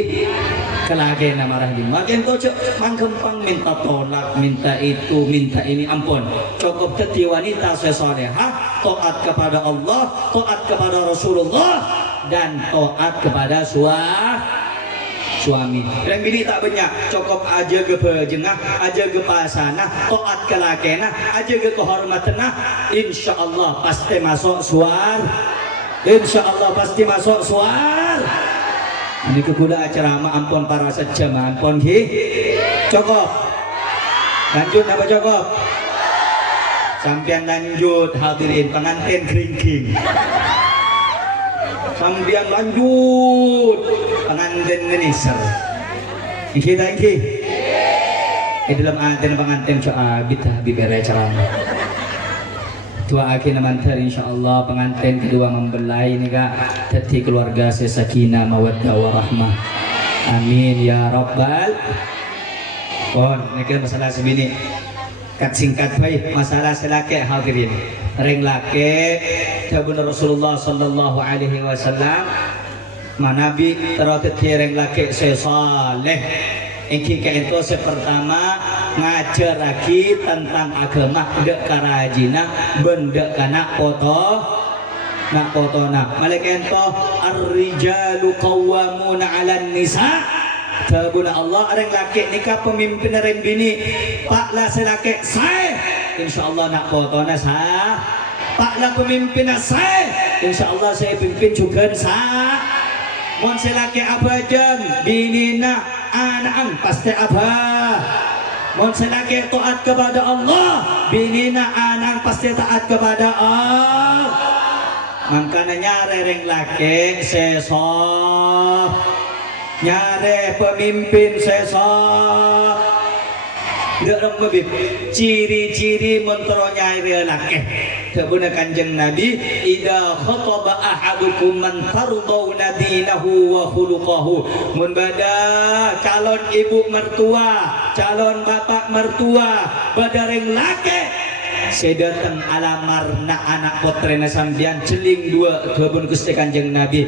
kelakena marah di makin to mangkempang minta tolak minta itu minta ini ampun cukup teti wanita sesolehah taat kepada Allah taat kepada Rasulullah dan taat kepada suami. Reng bini tak banyak, cukup aja ke pejengah, aja ke pasana, taat ke lakena, aja ke kehormatana, insya Allah pasti masuk suar. Insya Allah pasti masuk suar. Ini kekuda acara ampun para sejama ampun hi. Cukup. Lanjut apa cukup? Sampian lanjut hadirin pengantin kering-kering. Sambian lanjut pengantin menisar. Kita ini di dalam anten pengantin coba kita bibere ceramah. Tua akhir mantar insyaallah pengantin kedua membelai ini kak teti keluarga sesakinah mawaddah warahmah. Amin ya rabbal. Ini kan masalah sebini. Kat singkat baik masalah selake hadirin. Reng lake tabun Rasulullah sallallahu alaihi wasallam manabi terotet reng lake sesaleh iki itu pertama ngajar lagi tentang agama dek karajina benda kana foto nak foto nak malaikat itu ar-rijalu qawwamuna 'alan nisa tabun Allah reng lake nikah pemimpin reng bini pak lah selake saya insyaallah nak foto na sah pak lah pemimpin saya insyaallah saya pimpin juga sah mon selake apa jeng binina anak pasti apa mon selake taat kepada Allah binina anak pasti taat kepada Allah makanya nyare reng lake seso nyare pemimpin seso dalam mabib ciri-ciri mentero nyari laki kebenar kanjeng Nabi idza khataba ahadukum man tardawna dinahu wa khuluquhu mun bada calon ibu mertua calon bapak mertua badareng laki sedatang alamarna anak potrena sambian celing dua kebun Gusti kanjeng Nabi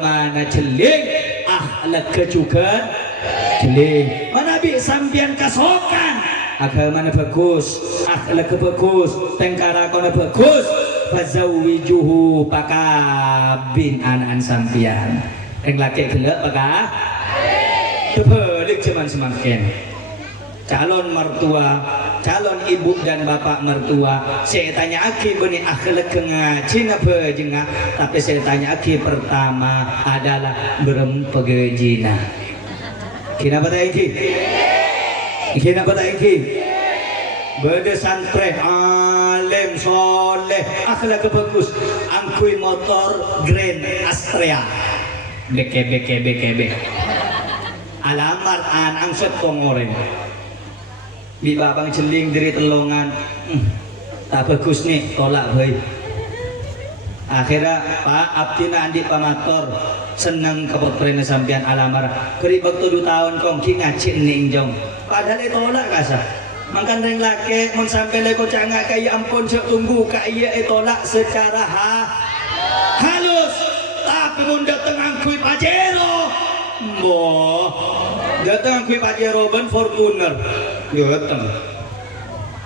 mana celing akhlak kejukan celing mana bi sambian kasokan agama bagus akhlak bagus tengkara kona bagus fazawwijuhu pakabin anak sambian yang laki gelap pakah terbalik cuman semakin calon mertua calon ibu dan bapak mertua saya tanya aki bani akhlak ngaji apa jengah tapi saya tanya aki pertama adalah berempegejina kenapa tak iki kenapa tak iki beda santri alim soleh akhlak bagus angkui motor Grand Astrea beke alamar an angsut kongoren di babang celing dari telongan tak bagus nih tolak boy akhirnya Pak Abdina Andi Pamator seneng kepotren sampean alamar beri waktu 2 tahun kongki ngaji ningjong padahal itu tolak kasar makan reng laki mun sampai leko cangak kaya ampun tunggu kaya tolak secara halus tapi mun dateng angkui Pajero boh dateng angkui Pajero ben Fortuner dateng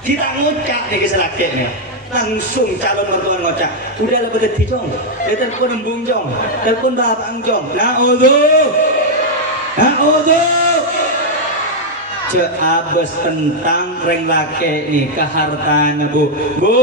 kita ngocak nih keselaknya langsung calon mertua ngocak udah lah pada tijong telepon embung jong telepon bapak jong na'udhu abes tentang reng lake nih kehartaan bu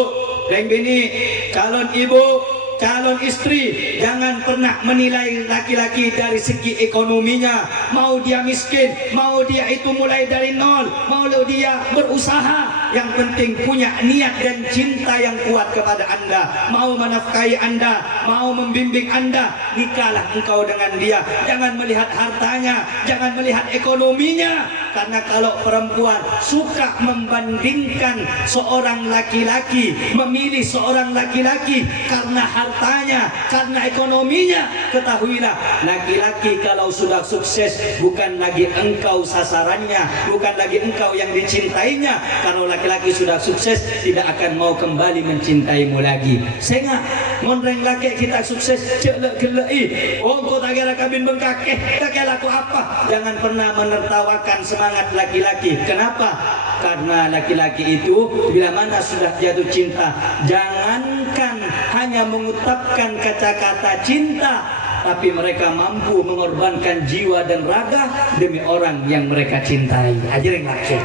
reng bini calon ibu calon istri jangan pernah menilai laki-laki dari segi ekonominya, mau dia miskin, mau dia itu mulai dari nol, mau dia berusaha, yang penting punya niat dan cinta yang kuat kepada Anda, mau menafkahi Anda, mau membimbing Anda, nikahlah engkau dengan dia. Jangan melihat hartanya, jangan melihat ekonominya, karena kalau perempuan suka membandingkan seorang laki-laki, memilih seorang laki-laki karena hartanya, karena ekonominya, ketahuilah laki-laki kalau sudah sukses bukan lagi engkau sasarannya, bukan lagi engkau yang dicintainya. Kalau laki-laki sudah sukses tidak akan mau kembali mencintaimu lagi. Sehingga monreng laki kita sukses celek gelei, oh kau tak kira kabin bengkake, tak kira aku apa. Jangan pernah menertawakan semangat laki-laki. Kenapa? Karena laki-laki itu bila mana sudah jatuh cinta, jangankan hanya mengucapkan kata-kata cinta, tapi mereka mampu mengorbankan jiwa dan raga demi orang yang mereka cintai. Ajarin laki.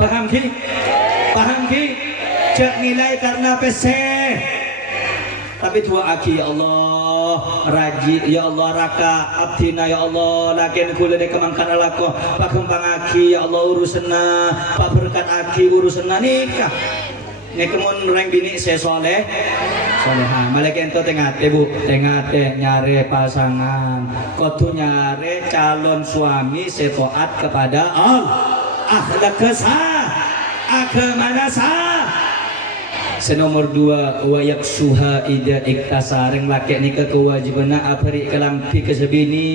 Paham ki? Paham ki? Cek nilai karena peseh. Tapi tua aki ya Allah raji ya Allah raka abdina ya Allah lakin kula de kemangkan alako pakembang aki ya Allah urusna pak berkat aki urusna nikah ngekemun reng bini saya soleh soleha malaikat ento tengate bu tengate nyare pasangan kotu nyare calon suami setoat kepada Allah akhlak kesah agama sah. Senomor 2 wayak suha ida iktasa reng laki ni ke kewajiban apari kelampi ke sebini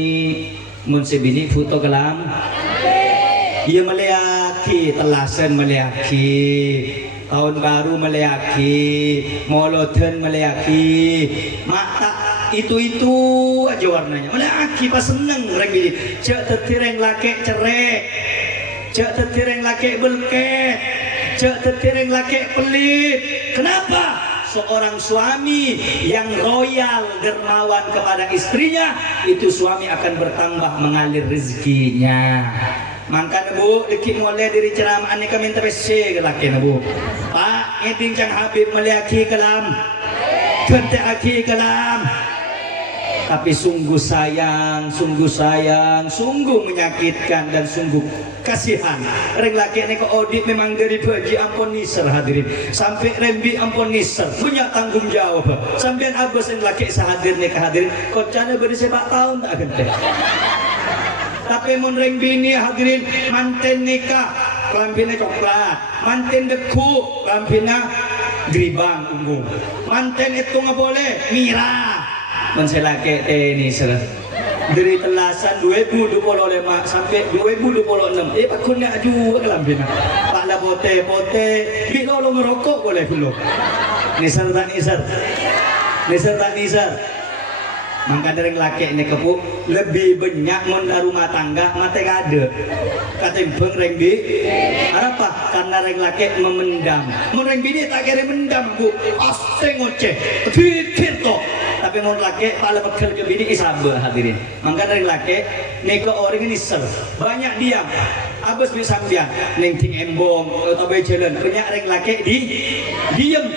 mun sebini foto kelam ia meliaki telasan meliaki tahun baru meliaki moloten meliaki mata itu aja warnanya meliaki pas seneng reng bini cek tetireng laki cerai cek tetireng laki belket cek tetireng laki pelit. Kenapa? Seorang suami yang royal dermawan kepada istrinya, itu suami akan bertambah mengalir rezekinya. Mangkana bu, deki mulai dari ceramah ni kami terpesi laki na bu. Pak, ngeding cang Habib meliaki kelam, kente aki kelam. Tapi sungguh sayang, sungguh menyakitkan dan sungguh kasihan. Reng laki ini ke audit memang dari baji ampun niser hadirin. Sampai rembi ampun niser, punya tanggung jawab. Sampai abis yang laki sehadir nih hadirin. Kocana beri sepak tahun tak gede. Tapi mun reng bini hadirin manten nikah, kelampinnya coklat, manten deku, kelampinnya geribang ungu. Manten itu nggak boleh, mirah. Menselake tenis dari telasan 2025 sampai 2026 pakunnya juga kelambina pak lah pote bila lo ngerokok boleh belum nisar tak nisar maka dari laki ini kepu lebih banyak mondar rumah tangga mata kade katimbang reng bi apa karena reng laki memendam reng bini tak kira mendam bu aste ngoceh pikir toh tapi mau laki pala pekel ke bini isabah hadirin maka dari laki nego orang ini ser banyak diam abis bisa dia neng ting embong atau jalan banyak reng laki diam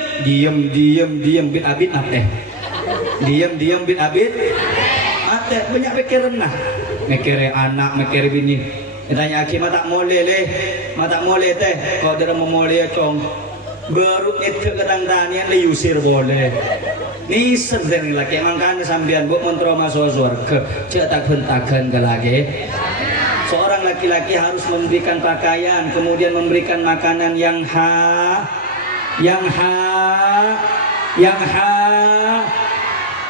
bit abit nate diam bit abit ate banyak pikiran nah mikir anak mikir bini ditanya aki mata mole teh kau dari memole cong baru itu ketangtanian liusir boleh ni sering lagi makanya sambian buat mentro masuk surga cetak hentakan ke lagi seorang laki-laki harus memberikan pakaian kemudian memberikan makanan yang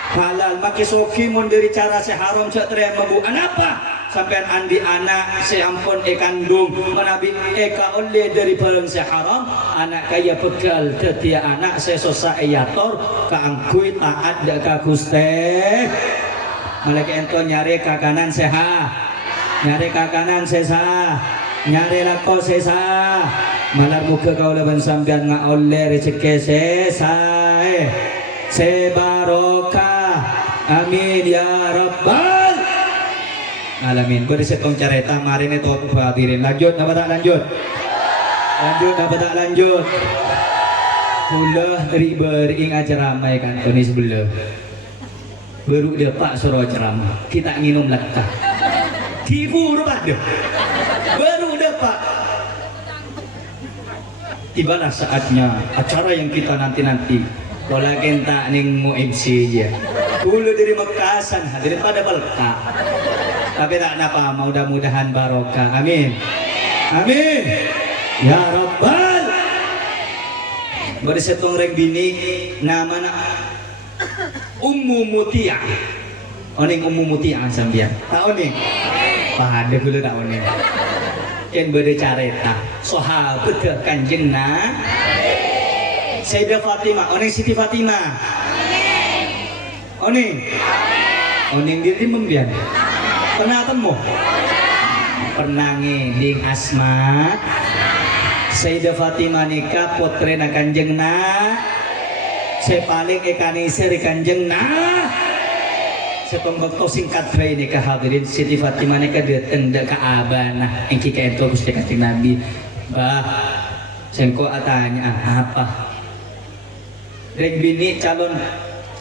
halal maki soki mun dari cara seharam cek terima bu apa sampai andi anak seampun kandung menabi eka oleh dari barang seharam anak kaya bekal tetia anak sesosa eyator keangkui taat deka guste malaikat ento nyari kakanan seha nyari kakanan sesa nyari lako sesa malar muka kau laban sambian nga oleh rezeki se barokah amin ya rabbal alamin. Bersetong careta marin itu aku hadirin. Lanjut apa tak lanjut? Lanjut apa tak lanjut? Pula bering acara ramai kan ini sebelah. Baru dia pak suruh ceramah. Kita minum lekah. Tipu pada. Baru dia pak. Tibalah saatnya acara yang kita nanti-nanti. Kalau kita ning mau MC aja. Pula dari Mekasan hadirin pada belka. Tapi tak apa, mudah-mudahan barokah. Amin. Amin. Ya Rabbal. Bersetong reng bini nama Ummu Muti'ah. Oning Ummu Muti'ah sambian. Tahu nih? Pada dulu tahu nih. Yang bercarita sahabat Kanjeng Nabi Sayyidah Fatimah. Oning Siti Fatimah. Oning diri membian. Pernah temu? Pernah ngeding Asma. Sayyidah Fatimah nikah putrena Kanjeng Nabi. Saya paling ekanisir Kanjeng Nabi. Saya pembekto singkat bayi nikah hadirin. Siti Fatimah nikah datang ke Abana. Engki ka ento Gusti Kanjeng Nabi. Bah, sengko atanya apa? Reng bini calon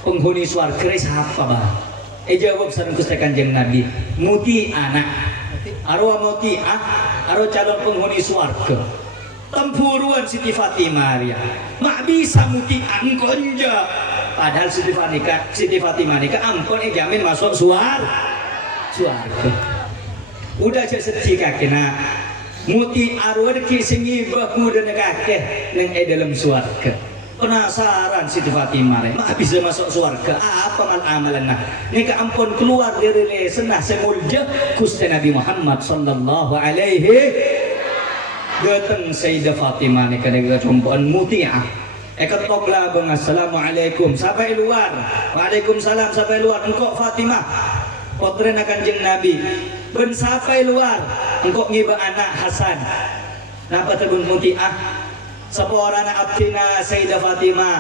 penghuni swarga siapa bah? Jawab sareng Gusti Kanjeng Nabi. Muti anak. Arwah muti arwah calon penghuni swarga. Tempuruan Siti Fatimah ya. Mak bisa muti angkonja. Padahal Siti Fatimah nikah ampun jamin masuk swarga. Udah aja sedih kakena. Muti arwah ki sing ibaku dan kakek nang dalam swarga. Penasaran Siti Fatimah mak bisa masuk swarga apa mal amalan nah. Nikah ampun keluar dari lesenah semulja Gusti Nabi Muhammad sallallahu alaihi datang Sayyidah Fatimah nikah dengan compoan Muti'ah. Ketok lah bang assalamualaikum sampai luar. Waalaikumsalam sampai luar. Engkau Fatimah putrena Kanjeng Nabi. Ben sampai luar. Engkau ngiba anak Hasan. Napa terbun Muti'ah? Seporana abdina Sayyidah Fatimah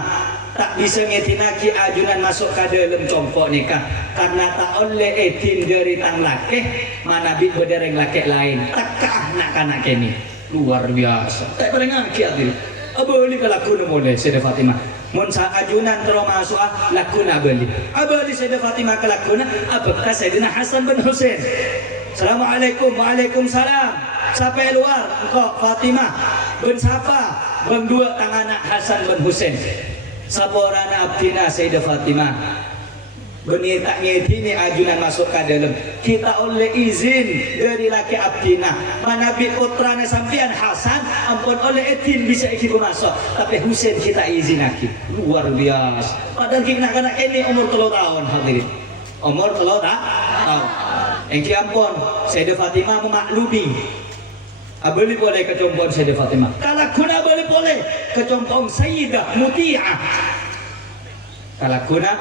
tak bisa ngetinaki ajunan masuk ke dalam compok nikah karena tak oleh etin dari tang laki mana bit berdereng laki lain takah anak-anak ini. Luar biasa. Tak pernah ngaki adil. Abali ka lakuna boleh Sayyidah Fatimah. Mun sa ajunan tero masuk lakuna abali. Abali Sayyidah Fatimah ka lakuna abka Sayyidina Hasan bin Husain. Assalamualaikum. Waalaikumsalam. Sampai luar engkau Fatimah. Ben sapa? Ben dua tang anak Hasan bin Husain. Saporana abdina Sayyidah Fatimah. Beni tak ngedini ajunan masuk ke dalam kita oleh izin dari laki abdina mana bi putrana sampian Hasan ampun oleh etin bisa ikut masuk tapi Husain kita izin lagi luar biasa padahal kita anak ini umur 3 tahun hadirin umur 3 tahun engki ampun Sayyidah Fatimah memaklumi abeli boleh kecompong Sayyidah Fatimah kalau guna boleh kecompong Sayyidah Muti'ah kalau guna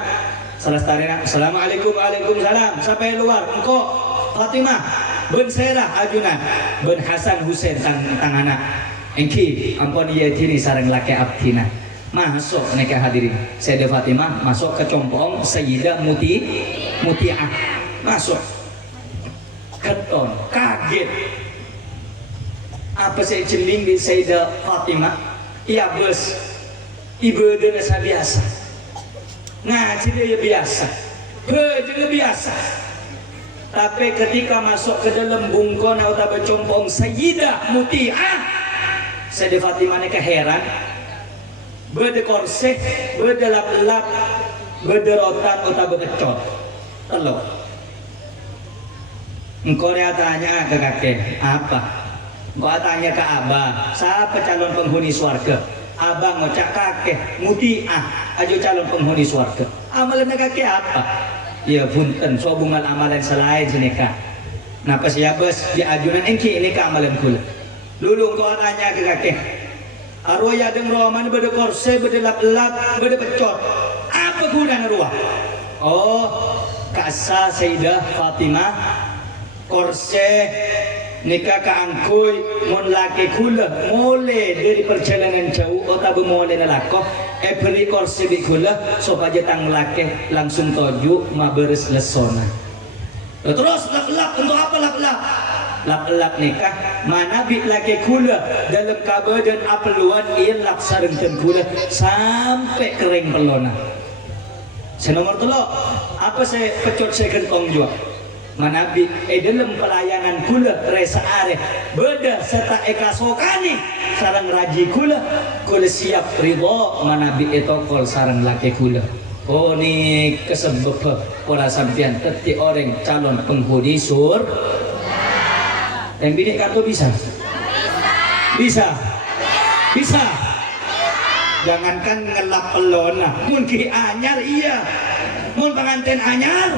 Salastarina, assalamualaikum, waalaikumsalam. Sampai luar, engkau Fatimah, ben serah ajunan, ben Hasan Husain tang anak. Engki, ampun iya tini sarang laki abdina. Masuk nikah hadirin. Sayyidah Fatimah masuk ke compong Sayyidah Muti'ah. Masuk. Keton, kaget. Apa saya ceming di Sayyidah Fatimah? Iya bos, ibadah nasa biasa. Ngaji dia biasa, dia biasa. Tapi ketika masuk ke dalam bungkon atau bercompong Sayyidah Muti'ah, Sayyidah Fatimah ni keheran, berdekorseh, berdelap-lap, berderotan atau berkecot, telur. Engkau dia tanya ke kakek, apa? Engkau tanya ke abah, siapa calon penghuni swarga? Abang ngocak kakek Muti'ah aja calon penghuni swarga. Amalan kakek apa? Ya punten sobungan amalan selain senika. Napa siya bos di ajunan engki ini ke amalan kula. Dulu kau tanya ke kakek. Arwah ya deng roman bede korse bede lap-lap bede pecot. Apa guna arwah? Oh, kasa Sayyidah Fatimah korse nikah kaangkuy mon laki kula mole dari perjalanan jauh atau mole nalakoh beri kursi bi kula supaya tang laki langsung toju ma beres lesona terus lap untuk apa lap nikah mana bi laki kula dalam kabar dan apeluan ia lap sarengkeun kula sampai kering pelona senomor telo apa saya pecot saya kentong juga manabi dalam pelayanan kula resa are beda serta eka sokani sarang raji kula siap ridho manabi etokol sarang laki kula oh ni kesebab pola sampian teti orang calon penghuni sur yang bini kartu bisa jangankan ngelap pelona mungkin anyar iya mun pengantin anyar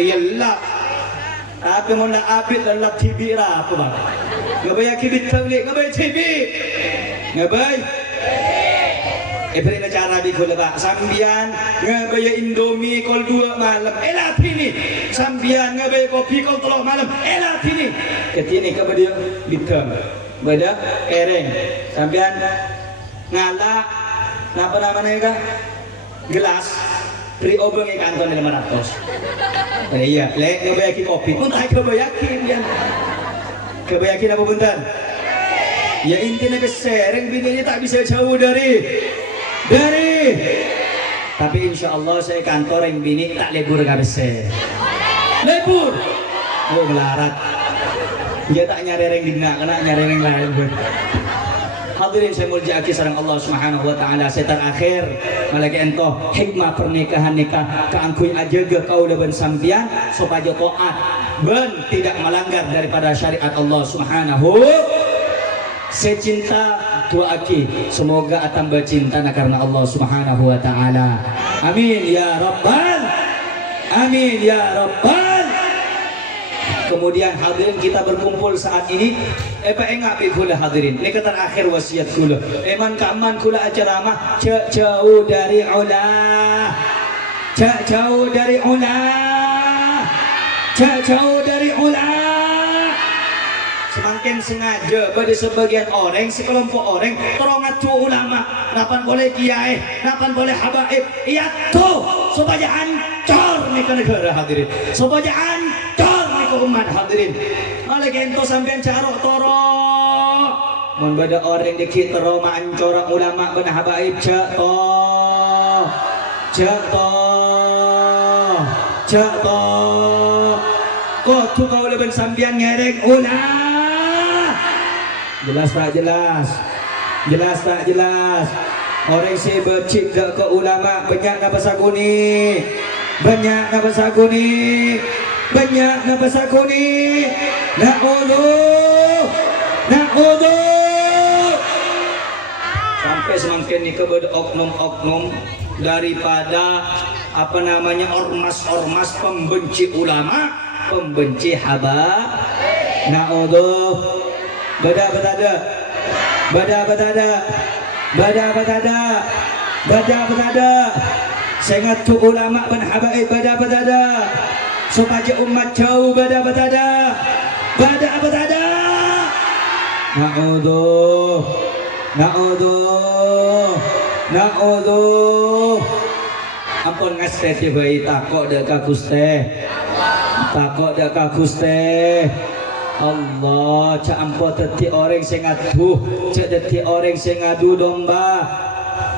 iya lap tapi mau nak abid dalam TV lah apa bang? Ngabai akibit tablik, ngabai TV, ngabai. Beri cara di kula bang. Sambian ngabai Indomie kol 2 malam, elah ini. Sambian ngabai kopi kol 3 malam, elah ini. Ketini ke dia bitam, beda ereng. Sambian ngala, apa namanya kan? Gelas. Beri obeng ikan ton 500. Iya, lek ngebayaki kopi. Muntah kebayakin ya. Kebayakin apa buntan? Ya intinya kesereng bininya tak bisa jauh dari. Tapi insya Allah saya kantor yang bini tak lebur kabeh. Lebur. Oh melarat. Dia tak nyarereng dina, kena nyarereng lain. Hadirin saya muliakan sareng Allah Subhanahu wa taala setan akhir malaki ento hikmah pernikahan nikah kaangkuy ajaga kaula ben sampian supaya taat ben tidak melanggar daripada syariat Allah Subhanahu secinta tuaki semoga tambah cinta karena Allah Subhanahu wa taala amin ya rabbal kemudian hadirin kita berkumpul saat ini enggak kula hadirin ini kata akhir wasiat kula eman kaman kula acara mah jauh dari ulah semakin sengaja pada sebagian orang sekelompok orang terongatu ulama napan boleh kiai napan boleh habaib iya tuh supaya hancur nih negara hadirin supaya hancur umat hadirin oleh gento sampean carok toro mun bada orang dikit toro mancora ulama ben habaib cak to kok tu kau leben sampean ngereng ulah jelas tak jelas orang si becik dak ke ulama banyak napa saguni na'udhu sampai semakin nih kepada oknum-oknum daripada apa namanya ormas-ormas pembenci ulama pembenci haba na'udhu bada sengat tu ulama ben habaib bada supaya umat jauh bada na'udhu ampun ngasih si bayi takok dak kaguste Allah cak ampun teti orang sing ngaduh cak teti orang sing ngadu domba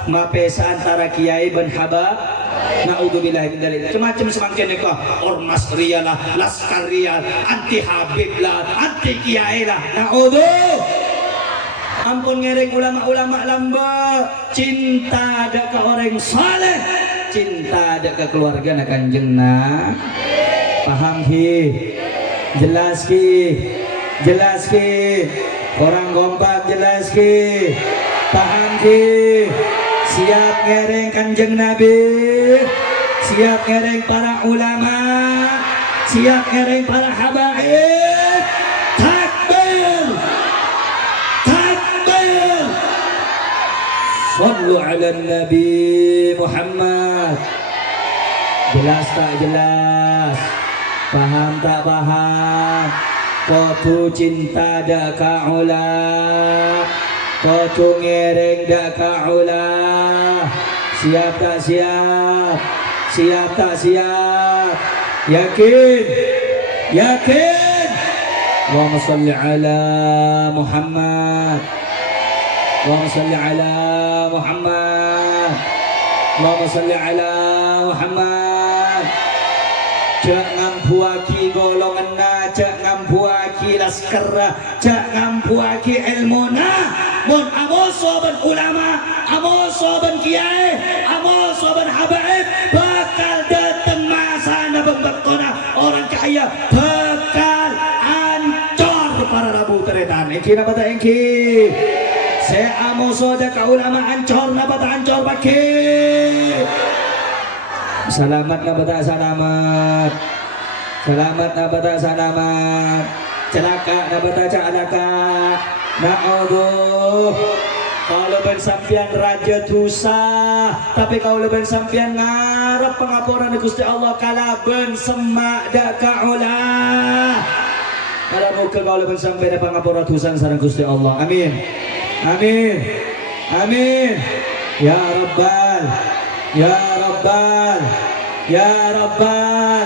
mapesa antara kiai ben haba na'udzubillahi min dzalik macam semakin nikah ormas riyalah laskar riyal anti habib lah anti kiai lah na'udzu ampun ngereng ulama-ulama lamba cinta ada ke orang saleh cinta ada ke keluarga na kanjengna paham ki jelas ki orang gompak jelas ki paham ki siap ngereng kanjeng Nabi siap ngereng para ulama siap ngereng para habaib takbir sallu ala Nabi Muhammad jelas tak jelas paham tak paham Kau tu cinta dak kaulah, kau tu ngereng dak kaulah. Siap tak siap? Siap tak siap? Yakin? Yakin? Allahumma salli ala Muhammad. Allahumma salli ala Muhammad. Allahumma salli ala Muhammad. Cak ngampuaki golongan na, cak ngampuaki laskar, cak ngampuaki ilmuna. Mun amoso ben ulama, amoso ben kiai, amoso ben habaib, bakal datang masa na bembetona orang kaya, bakal ancor para rabu teretan. Engki na bata engki. Se amoso da ka ulama ancor na bata ancor baki. Selamat na bata selamat. Selamat na bata selamat. Celaka na bata celaka. Na'udhu. Kalau ben sampian raja dosa, tapi kalau ben sampian ngarep pengapuran Gusti Allah kala ben semak dak kaulah. Kalau muka kalau ben sampian pengapuran dosa sareng Gusti Allah. Amin. Amin. Amin. Ya Rabbal. Ya Rabbal. Ya Rabbal.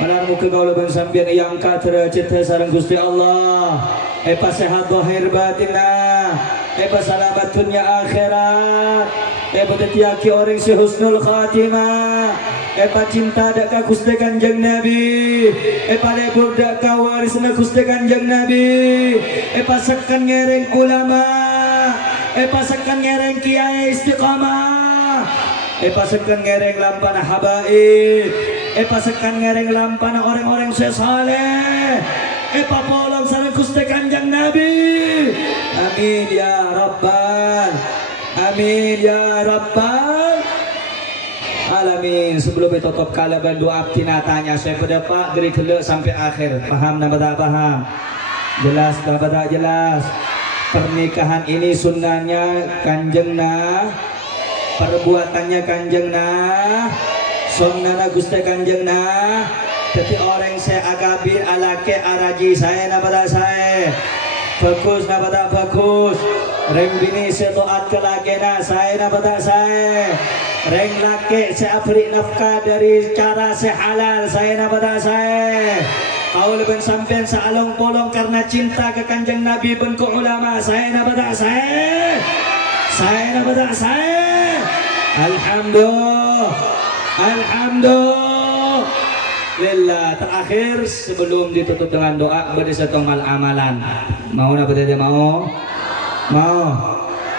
Malar muka kalau ben sampian yang katra cita sareng Gusti Allah. Epa sehat zahir batinna, epa selamat dunia akhirat, epa tetiaki orang sehusnul khatimah, epa cinta dak ka Gusti Kanjeng Nabi, epa lebur dak ka warisna Gusti Kanjeng Nabi, epa sekan ngereng ulama, epa sekan ngereng kiai istiqamah, epa sekan ngereng lampana habaib, epa sekan ngereng lampana orang-orang saleh. Epa polong sareng Gusti Kanjeng Nabi. Amin ya Rabbal. Amin ya Rabbal Alamin. Sebelum ditutup kalaban doa tinatanya saya pada Pak beri kelak sampai akhir. Paham nama tak paham? Jelas nama tak jelas? Pernikahan ini sunnahnya Kanjeng na, perbuatannya Kanjeng na, sunnahnya Gusti Kanjeng na. Jadi orang saya agabir alake araji saya nabada saya bagus nabada bagus reng bini saya toat ke lagena saya nabada saya reng lake saya beri nafkah dari cara saya halal saya nabada saya kau lebih sampean sealong polong karena cinta ke Kanjeng Nabi ben ke ulama saya nabada saya nabada saya alhamdulillah alhamdulillah. Lillah. Terakhir sebelum ditutup dengan doa beri setonggal amalan. Mau apa tidak mau? Mau.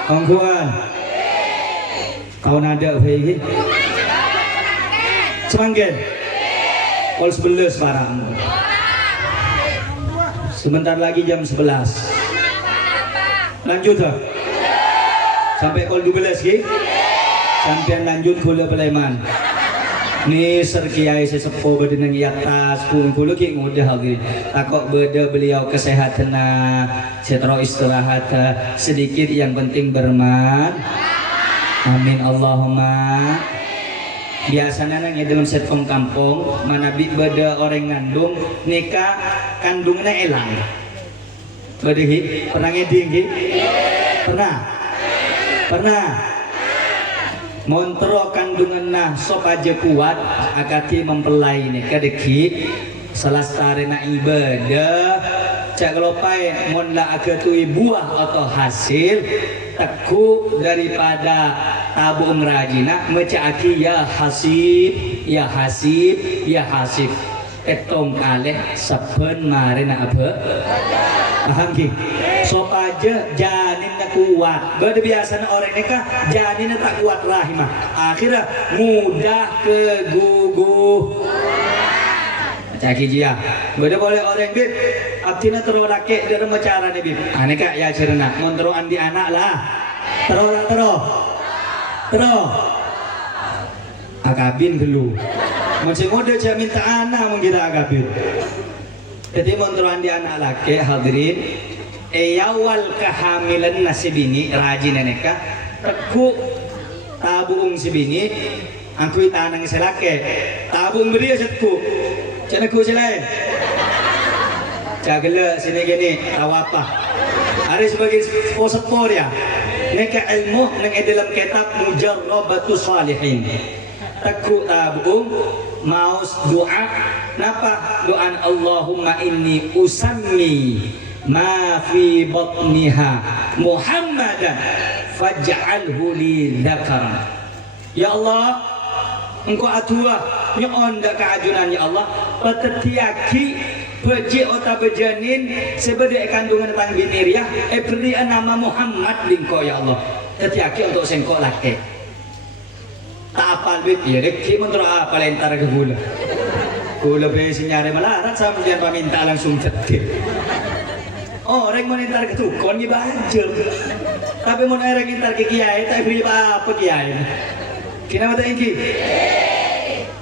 Ongkuan. Kau nada lagi? Semangkin. Kol 11 barang. Sebentar lagi jam 11. Lanjut tak? Sampai kol 12 lagi? Sampai lanjut kula Peleman. Ni serkiai sesepuh berdenang atas pungkulu ki mudah lagi. Takut beda beliau kesehatan setro istirahat sedikit yang penting berman. Amin Allahumma. Biasanya nang dalam setkom kampung mana beda orang ngandung nikah kandungnya elang. Beda pernah ngeding pernah pernah. Montro kandungan nah sop aja kuat akati mempelai ini kadeki selastare na ibadah cak lopai mon la akatui buah atau hasil teku daripada tabung rajina mecaaki ya hasib ya hasib ya hasib etong kaleh saben marina apa paham ki sop aja janinnya kuat beda biasanya orang nikah janinnya tak kuat rahimah akhirnya mudah keguguh caki jia beda boleh orang bib abtina terolake dalam cara nih bib aneh kak ya cerna montroan di anak lah tero akabin dulu masih muda saya minta anak menggira akabin jadi montroan di anak laki hadirin awal kehamilan nasi bini rajin neneka teku tabung si bini aku tanang selake tabung beri setku canaku selai Cagala sini gini tawapa. Ada sebagai sponsor ya. Nek ilmu nek dalam kitab Mujarrabatus Salihin. Takku tabung maus doa napa doa Allahumma inni usammi ma fi batniha Muhammadan faj'alhu li dzakaran. Ya Allah, engkau atua nyon dak keajunan ya Allah patetiaki beji ota bejanin sebede kandungan tang biniriah beri nama Muhammad lingko ya Allah tetiaki untuk sengko laki tak apal bit ya dek ki mentro apa lentar ke gula be sinyare melarat sama dia paminta langsung cetik orang mau entar ke tukon ni bajer tapi mau orang entar ke kiai tak beri apa kiai kena mata iki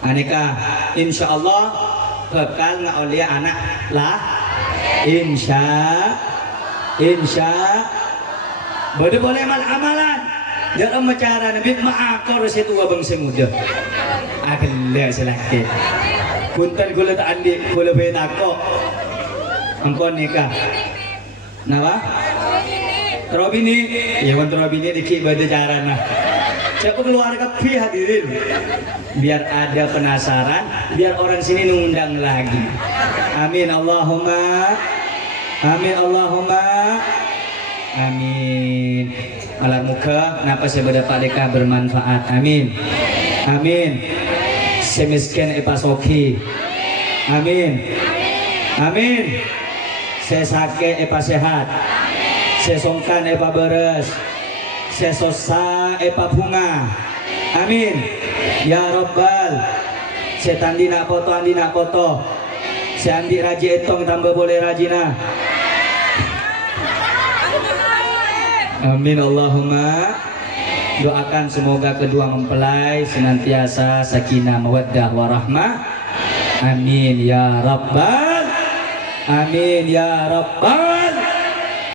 aneka insyaallah bakal ngaulia anak lah insya boleh mal amalan jangan macara nabi ma'akor situ abang semuda akhirnya selaki punten gula tak andi gula betako ampun nikah napa terobini ya wan terobini dikit bade carana siapa keluarga pi hadirin biar ada penasaran biar orang sini nundang lagi amin Allahumma amin alam muka napa saya berdapat dekah bermanfaat amin semiskin epasoki amin saya sakit epa sehat saya songkan epa beres saya sosa epa bunga amin ya Rabbal saya tandi nak foto saya andi raji etong tambah boleh rajina amin Allahumma doakan semoga kedua mempelai senantiasa sakinah mawaddah warahmah amin ya Rabbal